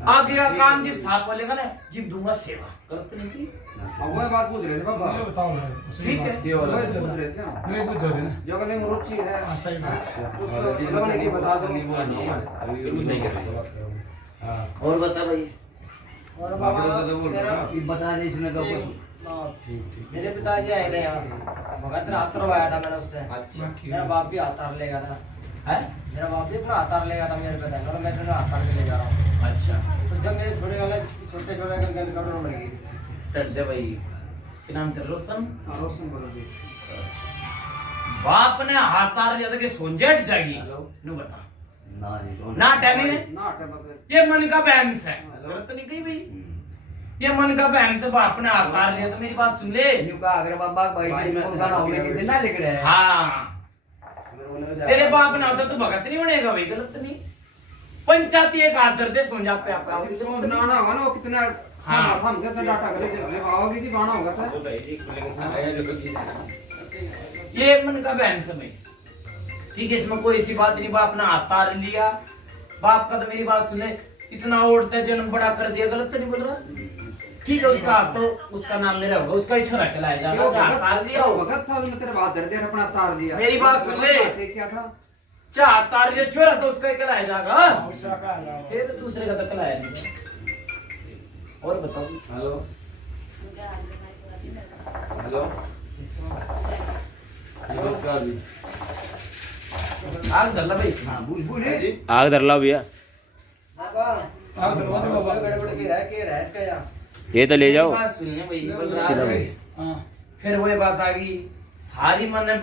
आगे का काम जब साफ बोलेगा ना, जिब दूंगा सेवा। गलत तो नहीं कही। अब वो बात पूछ रहे थे बाबा, ये बताओ ना, उसी ठीक है। बात ये वो वाला पूछ रहे थे ना। नहीं पूछ रहे ना। जो अगर नहीं रुचि है हाँ, सही बात है। उसको लगने की बता दो। अभी कुछ नहीं कर रही। हाँ और बता भाई। और बाबा बाबा तो बोल रहा मेरा ना। ये बता दे इसमें तो कुछ ठीक मेरे पिताजी आए थे यहाँ, भगत ने हाथ रवाया था मैंने उससे। अच्छा मेरा बाप भी हाथ लेगा था, है। मेरा बाप भी अपना हाथ लेगा था मेरे पे, और मैं अपना हाथ के ले जा रहा हूँ। अच्छा, तो जब मेरे छोटे छोटे गन लगी। डट जा भाई। क्या नाम तेरा? रोशन। हाँ, रोशन बोलो जी। बाप ने हाथ तार लिया था कि सोंजे हट जाएगी। नु बता ना नहीं तो ना टाइमिंग है। ना हटे बगैर। ये मन का बैंस है। गलत तो नहीं कही भाई। ये मन का बैंस है, बाप ने हाथ तार लिया। तो मेरी बात सुन ले। न्यू का अगर बाबा भाई के को गाना होने के दिन ना लिख रहे हैं। हाँ, तेरे बाप ना होता तो भगत नहीं बनेगा भाई। गलत तो नहीं। पंचायती एक हाथ दर्दे सोंजा पे आप अब समझ ना आना होगा ना, वो कितना हाँ। हम कितना डाटा करे जब आओगी जी बाना होगा था। वो तो है जी, खुले के साथ आया जो कभी ये मन का बैंस है भाई। ठीक है, इसमें कोई ऐसी बात नहीं। बाप ने हाथ तार लिया, बाप का तो मेरी बात सुन ले, इतना औरतें जन्म बड़ा कर दिया, गलत तो नहीं बोल रहा? ठीक है, उसका हाथ तो उसका नाम मेरा होगा, उसका ही छोरा कहलाया जाएगा। तार लिया हो भगत था, उसने तेरे बात दर्द अपना तार लिया। मेरी बात सुन ले। क्या था? चाह तार लिया छोरा तो उसका ही कहलाया जाएगा, उसका का अलावा फिर दूसरे का तो कहलाया नहीं। और बताओ। हेलो हेलो नमस्कार जी। आग धरला भाई। हाँ बुलबुल है जी आग धर ला भैया, बाबा आग धरवा दे बाबा। गड़बड़ सी रह के रह इसका यहाँ ये तो ले जाओ। मेरी बात सुनने भाई, बलराज सीधा भाई। भाई। हाँ फिर वही बात आ गई, सारी मैंने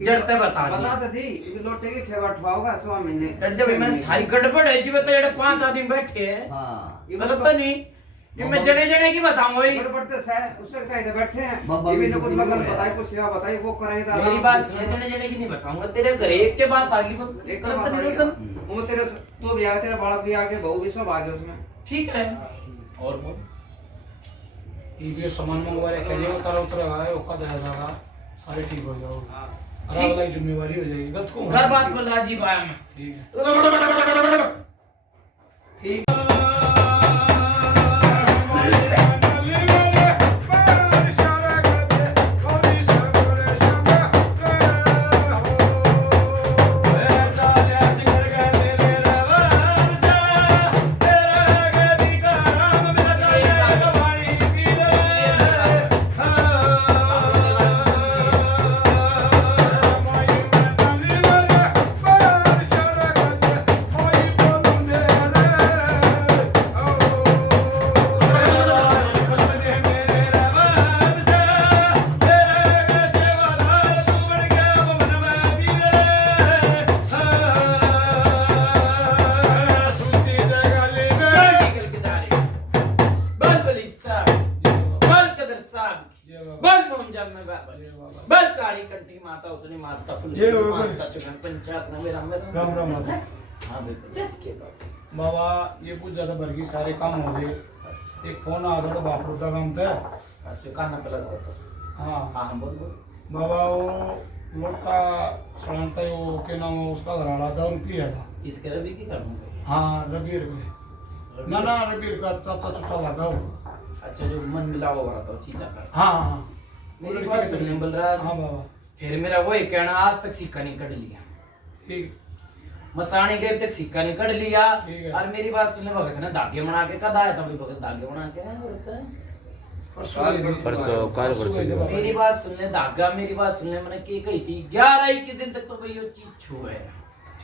जड़ते बता बता दी। तो दी कि लोटे की सेवा उठवाओगा 100 महीने। जब मैं सारी गड़बड़ है जी, बता जेड़े 5 आदमी बैठे हैं, हाँ ये गलत तो नहीं? ये मैं जने जने की बताऊंगा भाई। गड़बड़ तो है, उससे क्या इधर बैठे हैं, बाबा ये भी भी कुछ तो लगन बोल रहे बताई, कुछ सेवा बताई, वो करेगा। मेरी बात सुने, जने जने की नहीं बताऊंगा, तेरे घर एक के बात आ गई, एक गलत तो नहीं बात रोशन? वो तेरे तू भी आ गया, तेरा बालक भी आ गया, बहू भी सब आ गए उसमें। ठीक है। और बोल। ये भी सामान मंगवा रहे कह उतारा उतरा है ओका दया जाएगा, सारे ठीक हो जाओ। अरे वाला जिम्मेवारी हो जाएगी, गलत को घर बात बोल राजीव आया मैं। ठीक है। ठीक राम राम बाबा। बाबा ये कुछ ज्यादा भर गई, सारे काम हो गए। एक फोन आ थोड़ा बापरू का काम था। अच्छा काना पलट होता। हाँ हाँ बोल बोल। बाबा वो लोटा सड़ाता है, वो क्या नाम है उसका धराड़ा था, रुपी है था। किसके रवि की करूँगा? हाँ रबीर के, ना ना रबीर का चाचा छुट्टा लगा वो। अच्छा जो मन मिला वो रहा था चीजा का। हाँ हाँ मेरी बात सुनने बोल रहा। हाँ बाबा। फिर मेरा वही कहना, आज तक सिक्का नहीं कट लिया, ठीक मसाने गए तक सिक्का नहीं कट लिया। ठीक है। और मेरी बात सुनने भगत ने धागे बना के कद आया था भाई, भगत धागे बना के आया बोलता है। परसों काल परसों मेरी बात सुनने धागा, मेरी बात सुनने मैंने की कही थी 11-21 दिन तक तो भाई ये चीज छू है।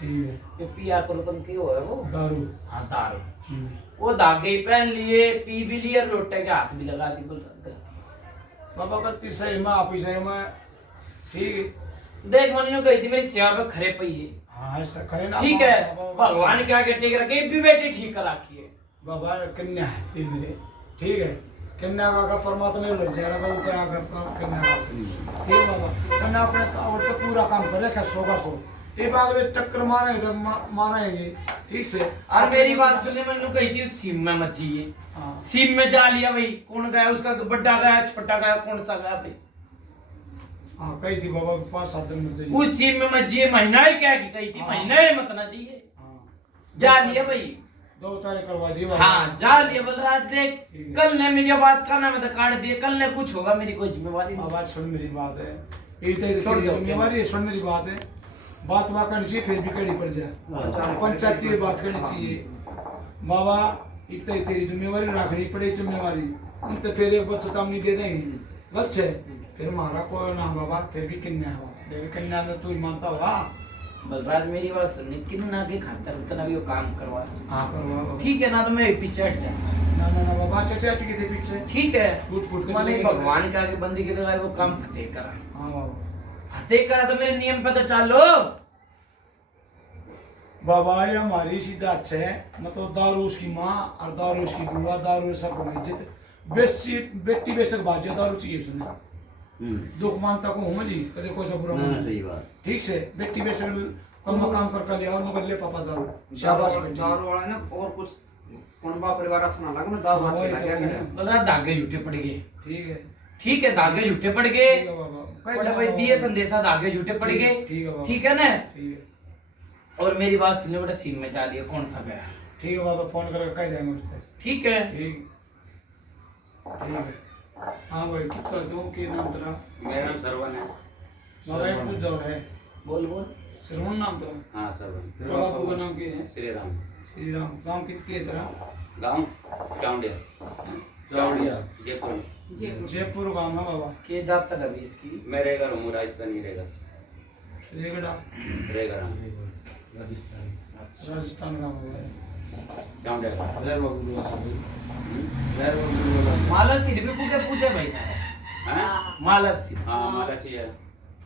ठीक है। ये पिया करो तुम क्यों है वो दारू। हाँ दारू। वो धागे ही पहन लिए, पी भी लिए, लोटे के हाथ भी लगा दी। बोल रहा बाबा गलती सही में आप ही सही में ठीक है। देख मन कही थी मेरी सेवा पे खरे पई है। हाँ ऐसा करे ना। ठीक है, भगवान के आगे टेक रखे भी बेटी ठीक कर रखी है। बाबा कन्या है इधर, ठीक है। कन्या का परमात्मा ने लग जाएगा, वो करा कर कन्या का ठीक है बाबा। कन्या अपने और तो पूरा काम करे क्या सोगा सो ये बात में टक्कर मारेंगे मारेंगे ठीक से। और मेरी बात सुनने मैंने कही थी सीम में मत जाइए। हाँ सीम में जा लिया भाई, कौन गया उसका, बड़ा गया छोटा गया, कौन सा गया भाई? हाँ कही थी बाबा 5-7 दिन में चाहिए। उस सीम में मत जाइए, महीना ही क्या की कही थी, हाँ। महीना ही मत ना चाहिए। हाँ जा लिया भाई। 2 तारीख करवा दी बाबा। हाँ जा लिया बलराज। देख ठीक है। कल ने मेरी बात करना में तो काट दिए, कल ने कुछ होगा मेरी कोई जिम्मेवारी नहीं। बाबा सुन मेरी बात है, ये तो छोड़ दो। जिम्मेवारी है, सुन मेरी बात है। बात वहाँ करनी चाहिए, फिर भी कड़ी पड़ जाए, पंचायती में बात करनी चाहिए। बाबा एक तो तेरी जिम्मेवारी रखनी पड़ेगी जिम्मेवारी, उन तो फिर एक बच्चा तो हम नहीं दे देंगे, गलत है। फिर हमारा कोई ना बाबा, फिर भी कन्या हो, फिर कन्या में तू ही मानता होगा। बलराज मेरी बात सुननी, किन्ना के खातर उतना भी वो काम करवा। हाँ करवा बाबा। ठीक है ना, तो मैं पीछे हट जाता। ना ना ना बाबा, अच्छा अच्छा ठीक है पीछे ठीक है, टूट फूट के मैंने चले गए। भगवान के आगे बंदी के लगाए वो काम फतेह करा। हाँ बाबा। फतेह करा तो मेरे नियम पे तो चलो। बाबा ये हमारी सी जात है, मतलब दारू उसकी माँ और दारू उसकी बुआ, दारू सबको इज्जत बेसी बेटी बेशक बाजे दारू चाहिए सुने दुख मानता को हूँ जी कदे कोई सा बुरा मान सही बात। ठीक से बेटी बेशक कम काम कर लिया और मगर ले पापा दारू शाबाश बेटी। दारू वाला ने और कुछ कोनबा परिवार सुना लगा ना, दारू हाँ, अच्छी वही तो लगे है। बलराज धागे झूठे पड़ गए। ठीक है ठीक है, धागे झूठे पड़ गए। ठीक है बाबा। बड़े भाई दिए संदेशा, धागे झूठे पड़ गए। ठीक है बाबा। ठीक है ना। ठीक है और मेरी बात सुनने, बड़ा सीन में जा लिया, कौन सा गया? ठीक है बाबा, फोन करके कह देंगे उससे। ठीक है। ठीक ठीक है। हाँ भाई, कितना दो के नाम तेरा? मेरा नाम सरवन है। बाबा एक पूछ जाओ है। बोल बोल। श्रवण नाम तेरा? हाँ सरवन। बाबा बाबू का नाम क्या है? श्री राम। श्री राम। गाँव किसके है तेरा? गाँव चावड़िया। चावड़िया। जयपुर। जयपुर गाँव है बाबा। के जाता रवि इसकी? मैं रेगर हूँ, राजस्थानी रेगर। रेगड़ा रेगर हाँ। राजस्थान। राजस्थान गाँव है। चावड़िया। लहर बाबू वाला भाई। लहर बाबू वाला। माला सिर भी पूछे भाई। हाँ माला सिर। हाँ माला सी है।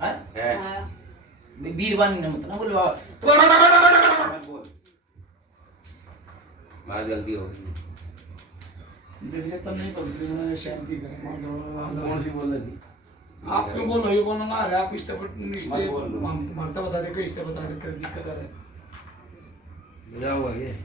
हाँ? है। बीरवानी ने मत ना बोल बाबा। बोल। बात गलती हो गई। तो नहीं पकड़ी, मैंने शांति करें। कौन सी बोल रही थी? आप क्यों बोल रहे हो? ये बोलना ना रहे, आप इस्ते मत बोल लो। मरता बता रहे, इस्ते बता रहे, तेरी दिक्कत आ रही है। बजा हुआ ये।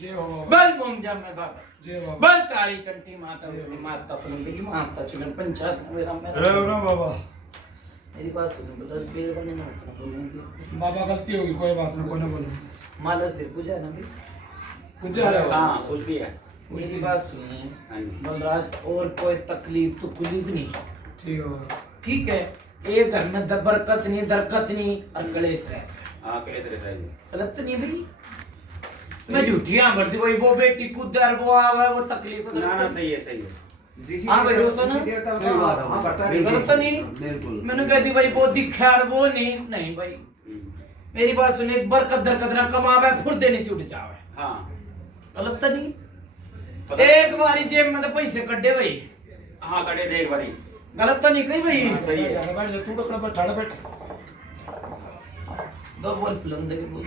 जय हो बाबा। बल मोमजा में बाबा। जय बाबा। बल काली कंठी माता उठनी माता फलंदी माता चुगन पंचायत में मेरा रहो ना बाबा। मेरी बात सुनो बोल बेल बने ना उतना बोलूंगी। बाबा गलती होगी, कोई बात ना, कोई ना बोलो। माला से पूजा ना भी। कुछ जा रहा है? हाँ उसकी है। मेरी बात सुनिए हाँ जी। बलराज, और कोई तकलीफ तो कुलीफ नहीं। ठीक है बाबा। ठीक है। एक घर में बरकत नहीं, दरकत नहीं और कलेश रहता हाँ कले तरह है। गलत नहीं भाई। मैं झूठियां भरती वही वो बेटी कुदर वो आवा वो तकलीफ ना ना गलत सही है सही है। हाँ भाई, रोशन है? देवता सही बात है। हाँ बढ़ता नहीं। गलत तो नहीं। बिल्कुल। मैंने कह दी भाई वो दिखा और वो नहीं नहीं भाई। मेरी बात सुन, एक बरकत दरकत ना कमावे खुद देने से उठ जावे। हाँ गलत तो नहीं। एक बारी जेब में तो पैसे कड्डे भाई। हाँ कड़े देख बारी। गलत तो नहीं कही भाई। सही है। बैठ जा, तू टकरा बैठ, ठाड़ा बैठ। दो बोल फिल्म देखे बोल।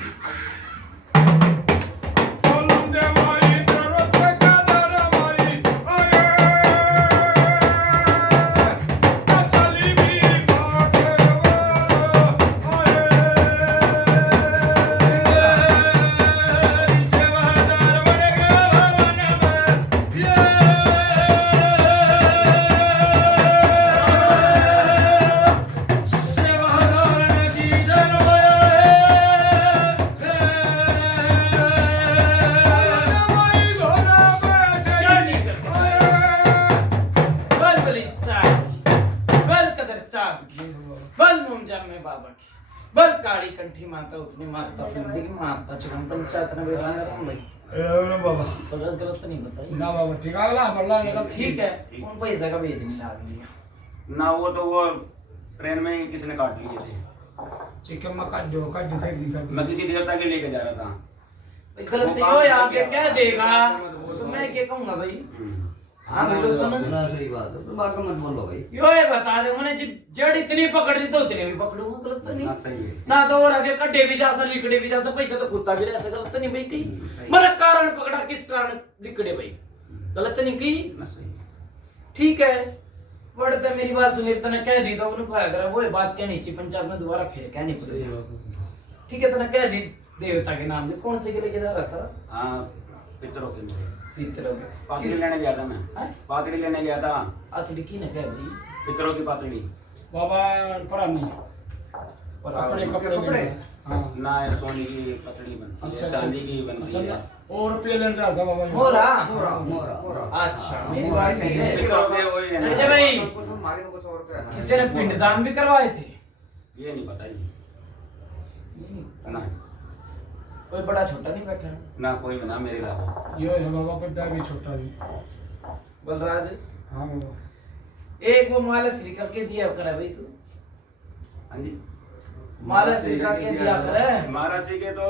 बल काली कंठी माता उतनी माता फलंदी की माता चुगन पंचायत में बेरा में भाई। ना बाबा। गलत गलत तो नहीं बताई ना बाबा, ठीक है, अगला बल्ला निकल। ठीक है। उन पैसा का भेज नहीं लाग लिया। ना वो तो वो ट्रेन में ही किसी ने काट लिए थे। चिकन में काट दो, काट दो, फेंक दी, काट दी। मैं किसी देवता के लेके जा रहा था। भाई गलत हो या आगे क्या देगा तो मैं क्या कहूंगा भाई। हाँ भाई तो सुनो, ना सही बात है, तो बात मत बोलो भाई। यो ये बता दे मैंने जड़ इतनी पकड़ दी तो उतने भी पकड़ूंगा। गलत तो ना नहीं। सही है। ना तो और आगे कड्डे भी जा सकते लिकड़े भी जा सकते पैसा तो खुदा भी रह सकता। गलत तो नहीं भाई कही। मेरा कारण पकड़ा किस कारण लिकड़े भाई। गलत तो नहीं की। ना सही। ठीक है। बढ़ते मेरी बात सुनिए तने कह दी तो उन्होंने कहा अगर वो ये बात कहनी चाहिए पंचायत में दोबारा फिर कहनी पड़ेगी। ठीक है तने कह दी देवता के नाम पे। कौन से के लेके जा रहा था? हाँ पितरों के लिए। पितरों के। पातड़ी लेने गया था मैं। हैं? पातड़ी लेने गया था। अतड़ी की ने कह दी पितरों की पातड़ी। बाबा परानी पर कपड़े कपड़े कपड़े कपड़े। हाँ। ना सोने की पतड़ी बनती अच्छा, है, अच्छा। चांदी की बनती है। और रुपये लेने जाता बाबा जी। हो रहा। मोरा। अच्छा मेरी बात सही है। पितरों से वही है अरे ना। भाई कुछ मारे को 100 रुपया है। किसी ने पिंडदान भी करवाए थे? ये नहीं पता जी। ना कोई बड़ा छोटा नहीं बैठा? ना कोई ना मेरे अलावा। ये है बाबा, बड़ा भी छोटा भी। बलराज हाँ बाबा। एक वो माला श्री का के दिया करे भाई तू हाँ जी माला श्री का के दिया करे महाराष्ट्र के तो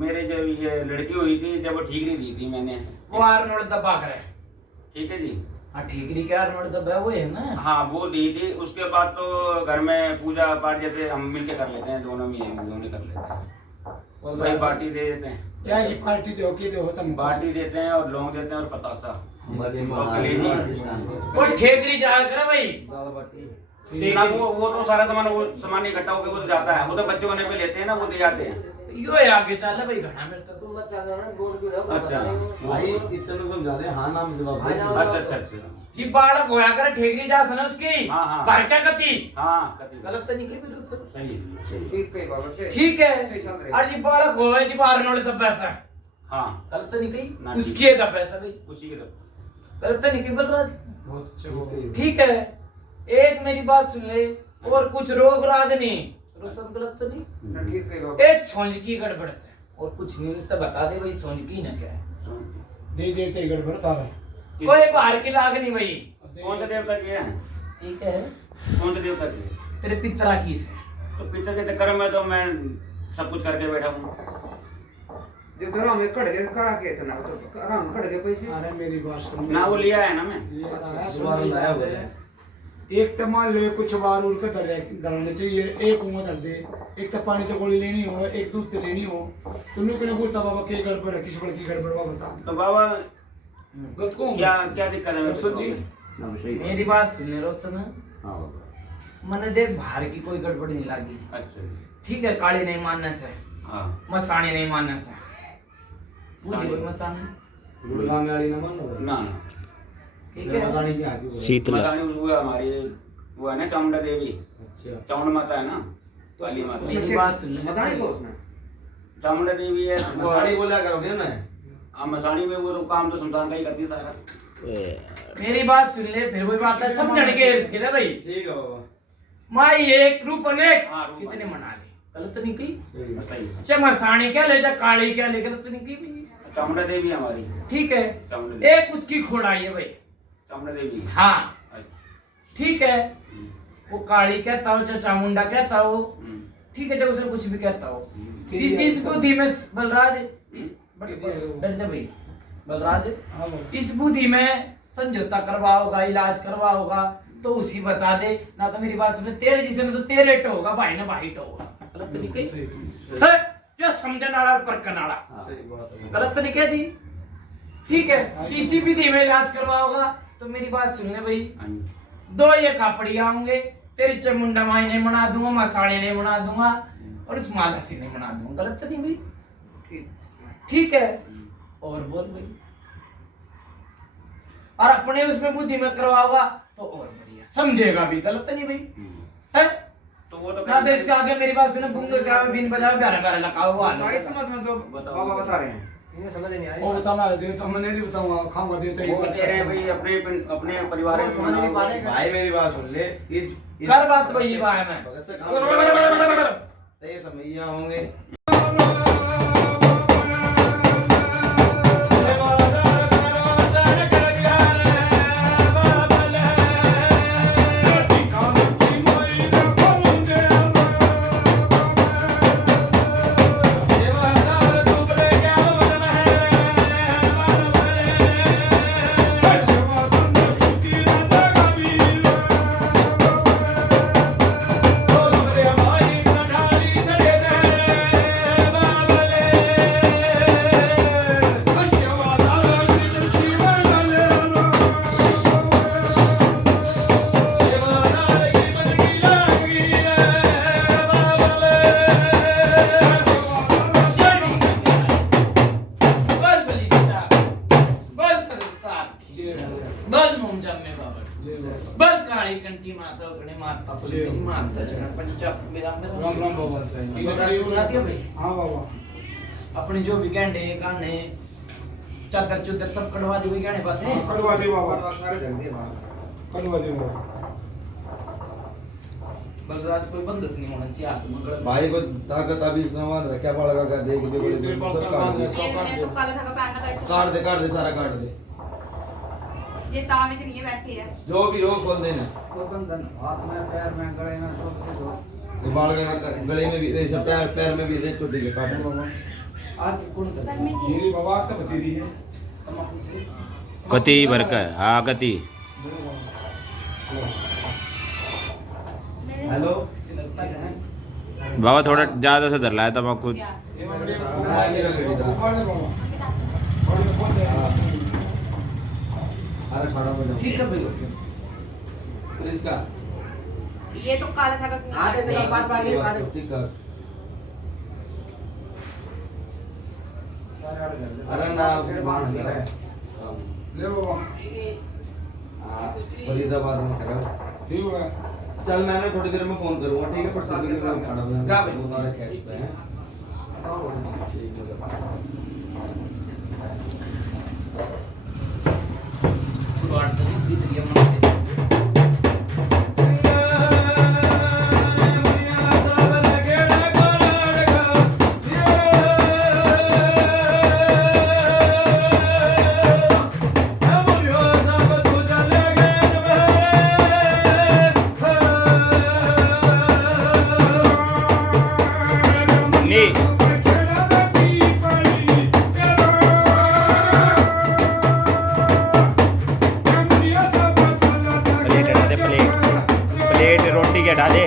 मेरे जब ये लड़की हुई थी जब वो ठीक नहीं दी थी मैंने वो आर्नोल्ड दबा करे ठीक है जी हाँ ठीक नहीं क्या आर्नोल्ड दबा वो है ना हाँ वो दी थी उसके बाद तो घर में पूजा पाठ जैसे हम मिलके कर लेते हैं दोनों में दोनों कर लेते हैं भाई पार्टी दे देते हैं क्या ये पार्टी दो के दो होता बाटी देते हैं और लौंग देते हैं और पतासा और कलेजी वो ठेकरी जाया करे भाई दाल बाटी ना वो तो सारा सामान इकट्ठा होकर वो तो जाता है वो तो बच्चे होने पे लेते हैं ना वो दे जाते हैं यो है आगे चल भाई घना में तो तुम मत चल ना बोल भी रहो अच्छा। भाई इस तरह समझा दे हाँ नाम जवाब हाँ, दे नाम- अच्छा अच्छा अच्छा ये बालक होया करे ठेकरी जा सना उसकी हाँ, हाँ। बाहर क्या करती हाँ कति गलत तो नहीं कही मेरे उससे सही ठीक है बाबा ठीक ठीक है सही चल रही है। और जी बालक होवे जी आर्नोल्ड दबा सा हाँ गलत तो नहीं ना, कही उसकी है दबा सा भाई उसी के तरफ गलत तो नहीं कही बलराज बहुत अच्छा हो गई ठीक है एक मेरी बात सुन ले और कुछ रोग राग नहीं रोशन गलत तो नहीं ठीक है बाबा एक सोंज की गड़बड़ से और कुछ नहीं उससे बता दे भाई सोंज की ना क्या है दे देते गड़बड़ तारा कोई बाहर की लाग नहीं भाई कौन सा देवता की है ठीक है कौन सा देवता की है तेरे पितरा की से तो पिता के चक्कर में तो मैं सब कुछ करके बैठा हूँ जो घर में कड़ गए करा के इतना तो आराम कड़ गए पैसे अरे मेरी बात सुन ना वो लिया है ना मैं ये आया सुन दोबारा मेरी लाया बात हुआ है। है। एक तो मान लो कुछ बार उनका धरने चाहिए एक उम्र धर दे एक तो पानी तो गोली लेनी हो एक दूध तो लेनी हो तुमने को नहीं बोलता बाबा के गड़बड़ है किस बड़ की गड़बड़ बाबा बता तो बाबा गलत को क्या क्या दिक्कत है रोशन जी मेरी बात सुन ले रोशन हाँ बाबा मैंने देख बाहर की कोई गड़बड़ नहीं लगी अच्छा जी। ठीक है काली नहीं मानने से हाँ मसानी नहीं मानने से पूछी भाई मसानी गुड़गांव में वाली ना मान लो ना ना ठीक है मसानी की आगे बोलो। शीतला मसानी वो है हमारी वो है ना चामुंडा देवी अच्छा चामुंड माता है ना काली माता मेरी बात सुन ले मदानी को उसने चामुंडा देवी है वो मसानी बोला करोगे ना हाँ मसानी में वो तो काम तो शमशान का ही करती है सारा मेरी बात सुन ले फिर वही बात है समझण के फिर है भाई ठीक है बाबा माई एक रूप अनेक हाँ, रूप कितने अनेक। मना ले गलत नहीं की सही है। सही है। चाहे मसानी क्या ले जा काली क्या ले गलत नहीं की भाई चामुंडा देवी है हमारी ठीक है चामुंडा देवी एक उसकी खोड़ाई है भाई चामुंडा देवी हाँ अच्छा। ठीक है वो काली कहता हो चाहे चामुंडा कहता हो हम्म। ठीक है चाहे उसे कुछ भी कहता हो हम्म। इस बुद्धि में बलराज हम्म। डर जा भाई बलराज हाँ बाबा इस बुद्धि में समझौता करवा होगा इलाज करवा होगा तो उसी बता दे ना तो मेरी बात सुन तेरे जिसे में तो तेरे ट होगा भाई ना भाई ट होगा गलत तो नहीं कही सही है, जो समझन वाला और परखन वाला सही बात है। गलत तो नहीं कह दी ठीक है इसी विधि में इलाज करवा होगा तो मेरी बात सुन ले भाई हाँ जी। दो ये कापड़ी आऊंगे तेरी चमुंडा माई नहीं बना दूंगा मसाले नहीं बना दूंगा और उस माला से नहीं बना दूंगा गलत तो नहीं भाई ठीक ठीक है और बोल भाई और अपने उसमें बुद्धि में करवाओगा तो और बढ़िया समझेगा भी गलत तो नहीं भाई है तो वो तो ना तो इसके आगे मेरी बात सुनो बुंगर क्या बीन बजाओ प्यारा प्यारा लगाओ हुआ साइड समझ में जो बाबा बता रहे हैं इन्हें समझ नहीं आ वो रही बताना दे तो मैं नहीं बताऊंगा खाऊंगा देता ही वो कह रहे हैं भाई अपने अपने परिवार वो समझ नहीं पा रहे हैं। भाई मेरी बात सुन ले कर बात वही बात है मैं भगत से काम ये समैया होंगे बोल बली साहब बोल कर साहब बोल मुंह जम्मे बाबा बोल काली कंठी माता उकड़े माता फुली माता चढ़ पंचा मेरा राम राम बाबा बता दिया भाई हाँ बाबा अपने जो भी गहने गाने चादर चुदर सब कढ़वा दी वही गहने बातें कड़वा दे बाबा बाबा सारे जग दे बाबा कड़वा दे बाबा बलराज कोई बंदस नहीं होना चाहिए हाथ में गलत भाई को ताकत अभी इसमें मान रखा पड़ेगा कर देख दे बोले तेरे सब पास काट दे तो ये मैं तो काला धागा पहनना पड़ता काट दे सारा काट दे ये तावीज नहीं है, वैसे है। जो भी हो खोल देना। वो बंधन हाथ में, पैर में, गले में, सब कुछ हो। ये बाल का गले में भी ऐसे पैर में भी ऐसे छोटी के काटे बाबा। आज कौन कर गर्मी की मेरी बाबा तो बतेरी है कति बरकर हाँ कति हेलो बाबा थोड़ा ज्यादा से धर लाया तम्बाकू क्या? ऊपर दे बाबा और में कौन दे अरे खड़ा हो जाओ। ठीक है भाई। इसका ये तो काला था आधे तक बात बात ये काट ठीक कर। सारे आड़ गए। अरे ना फिर बांध दिया है। ले बाबा हाँ फरीदाबाद में करो। ठीक हो गया चल मैंने थोड़ी देर में फोन करूंगा ठीक है पर सभी के साथ खड़ा हो गा भाई। वो सारे कैच पे हैं ठीक है नहीं प्लेट हटा दे प्लेट रोटी के हटा दे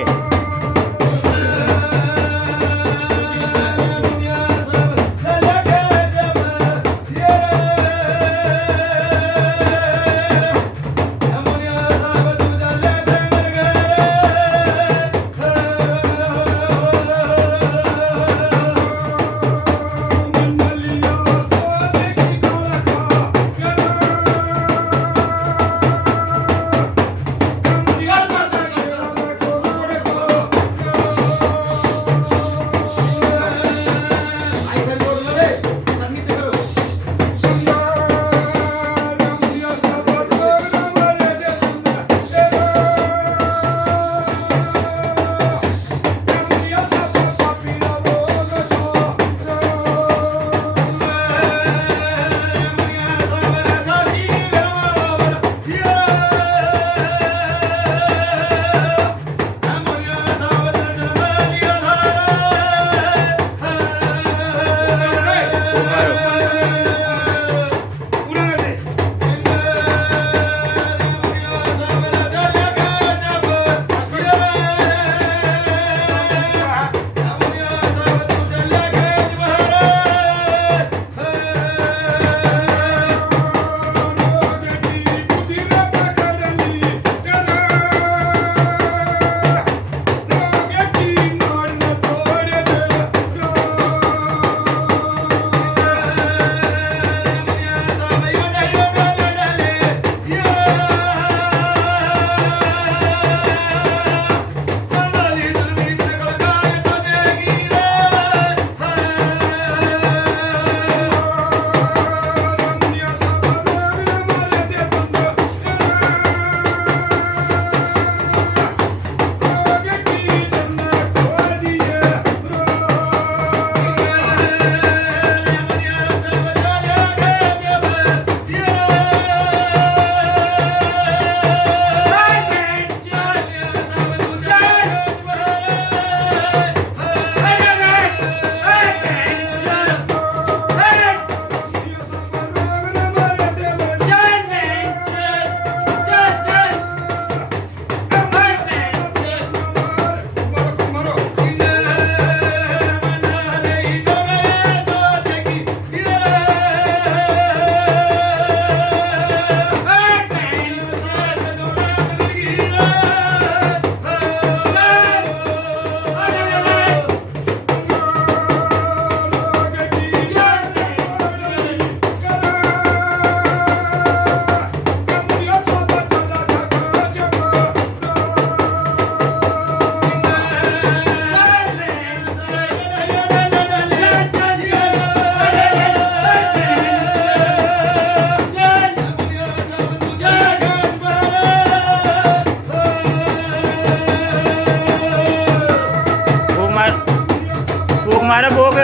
मारा भोग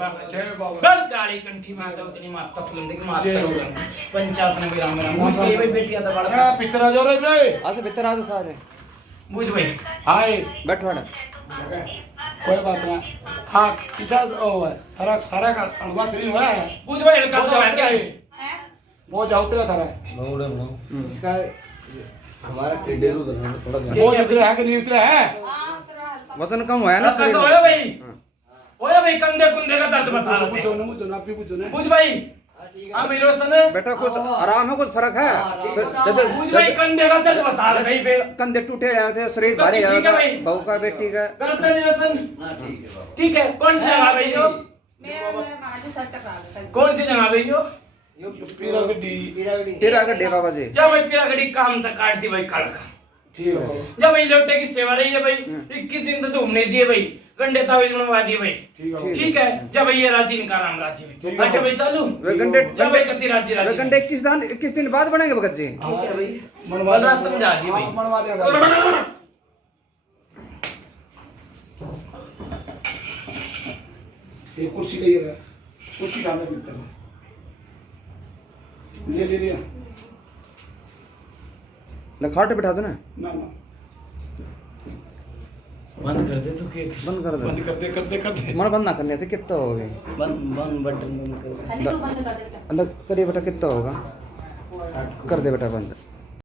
बाबा जय बाबा। बल काली कंठी माता उतनी माता फुलंदे की माता रोगन पंचायत ने विराम विराम मुझ के भाई बेटिया था बड़ा क्या पितरा जा रहे भाई आज भीतर आ जाओ सारे मुझ भाई हाय बैठो ना कोई बात ना हाँ पीछा ओ है थारा सारा का अणवा शरीर हुआ है मुझ भाई लड़का वो तो है जाओ क्या हैं? वो जाओ तेरा थारा इसका हमारा डेढ़ उधर थोड़ा ध्यान वो उतरा है कि नहीं उतरा है हाँ, थोड़ा हल्का। वजन कम हुआ है ना लड़का तो होया भाई होया भाई कंधे कुंधे का दर्द बता रहे पूछो ना पूछो ना आप भी पूछो ना मुझ भाई हाँ मेरे सन बेटा कुछ आराम है कुछ फर्क है मुझ भाई कंधे का दर्द बता रहे कहीं पे कंधे टूटे जाए थे शरीर तो भारी ठीक है जाता भाई। बहू का बेटी का गलत है निरसन हाँ ठीक है बाबा ठीक है कौन सी जगह भाई जो मेरा वहाँ से सर टकरा गया था। कौन सी जगह भाई जो पीरा गड्डी तेरा का डेगा बाजे जब भाई पीरा गड़ी काम तक काट दी भाई कड़का ठीक है बाबा। जब भाई लोटे की सेवा रही है भाई 21 दिन तो घूमने दिए भाई गंडे तावीज बनवा दिए भाई ठीक है ठीक है जब भाई ये राजी निकाल हम राजी ठीक भाई है। अच्छा भाई चालू वे गंडे जब भाई कति राजी वे राजी गंडे 21 दिन बाद बनेंगे भगत जी ठीक है भाई मनवा बना समझा दिए भाई हाँ, मनवा देगा ये कुर्सी ले रहा कुर्सी डालने मिलता है ले लिया लखाट बैठा दो ना ना ना बंद कर दे तू केक बंद कर दो बंद कर दे मन बंद ना करने थे कितना हो गए बंद बटन बंद कर अरे तू बंद कर दे बेटा। अंदर करिए बेटा कितना होगा कर दे बेटा बंद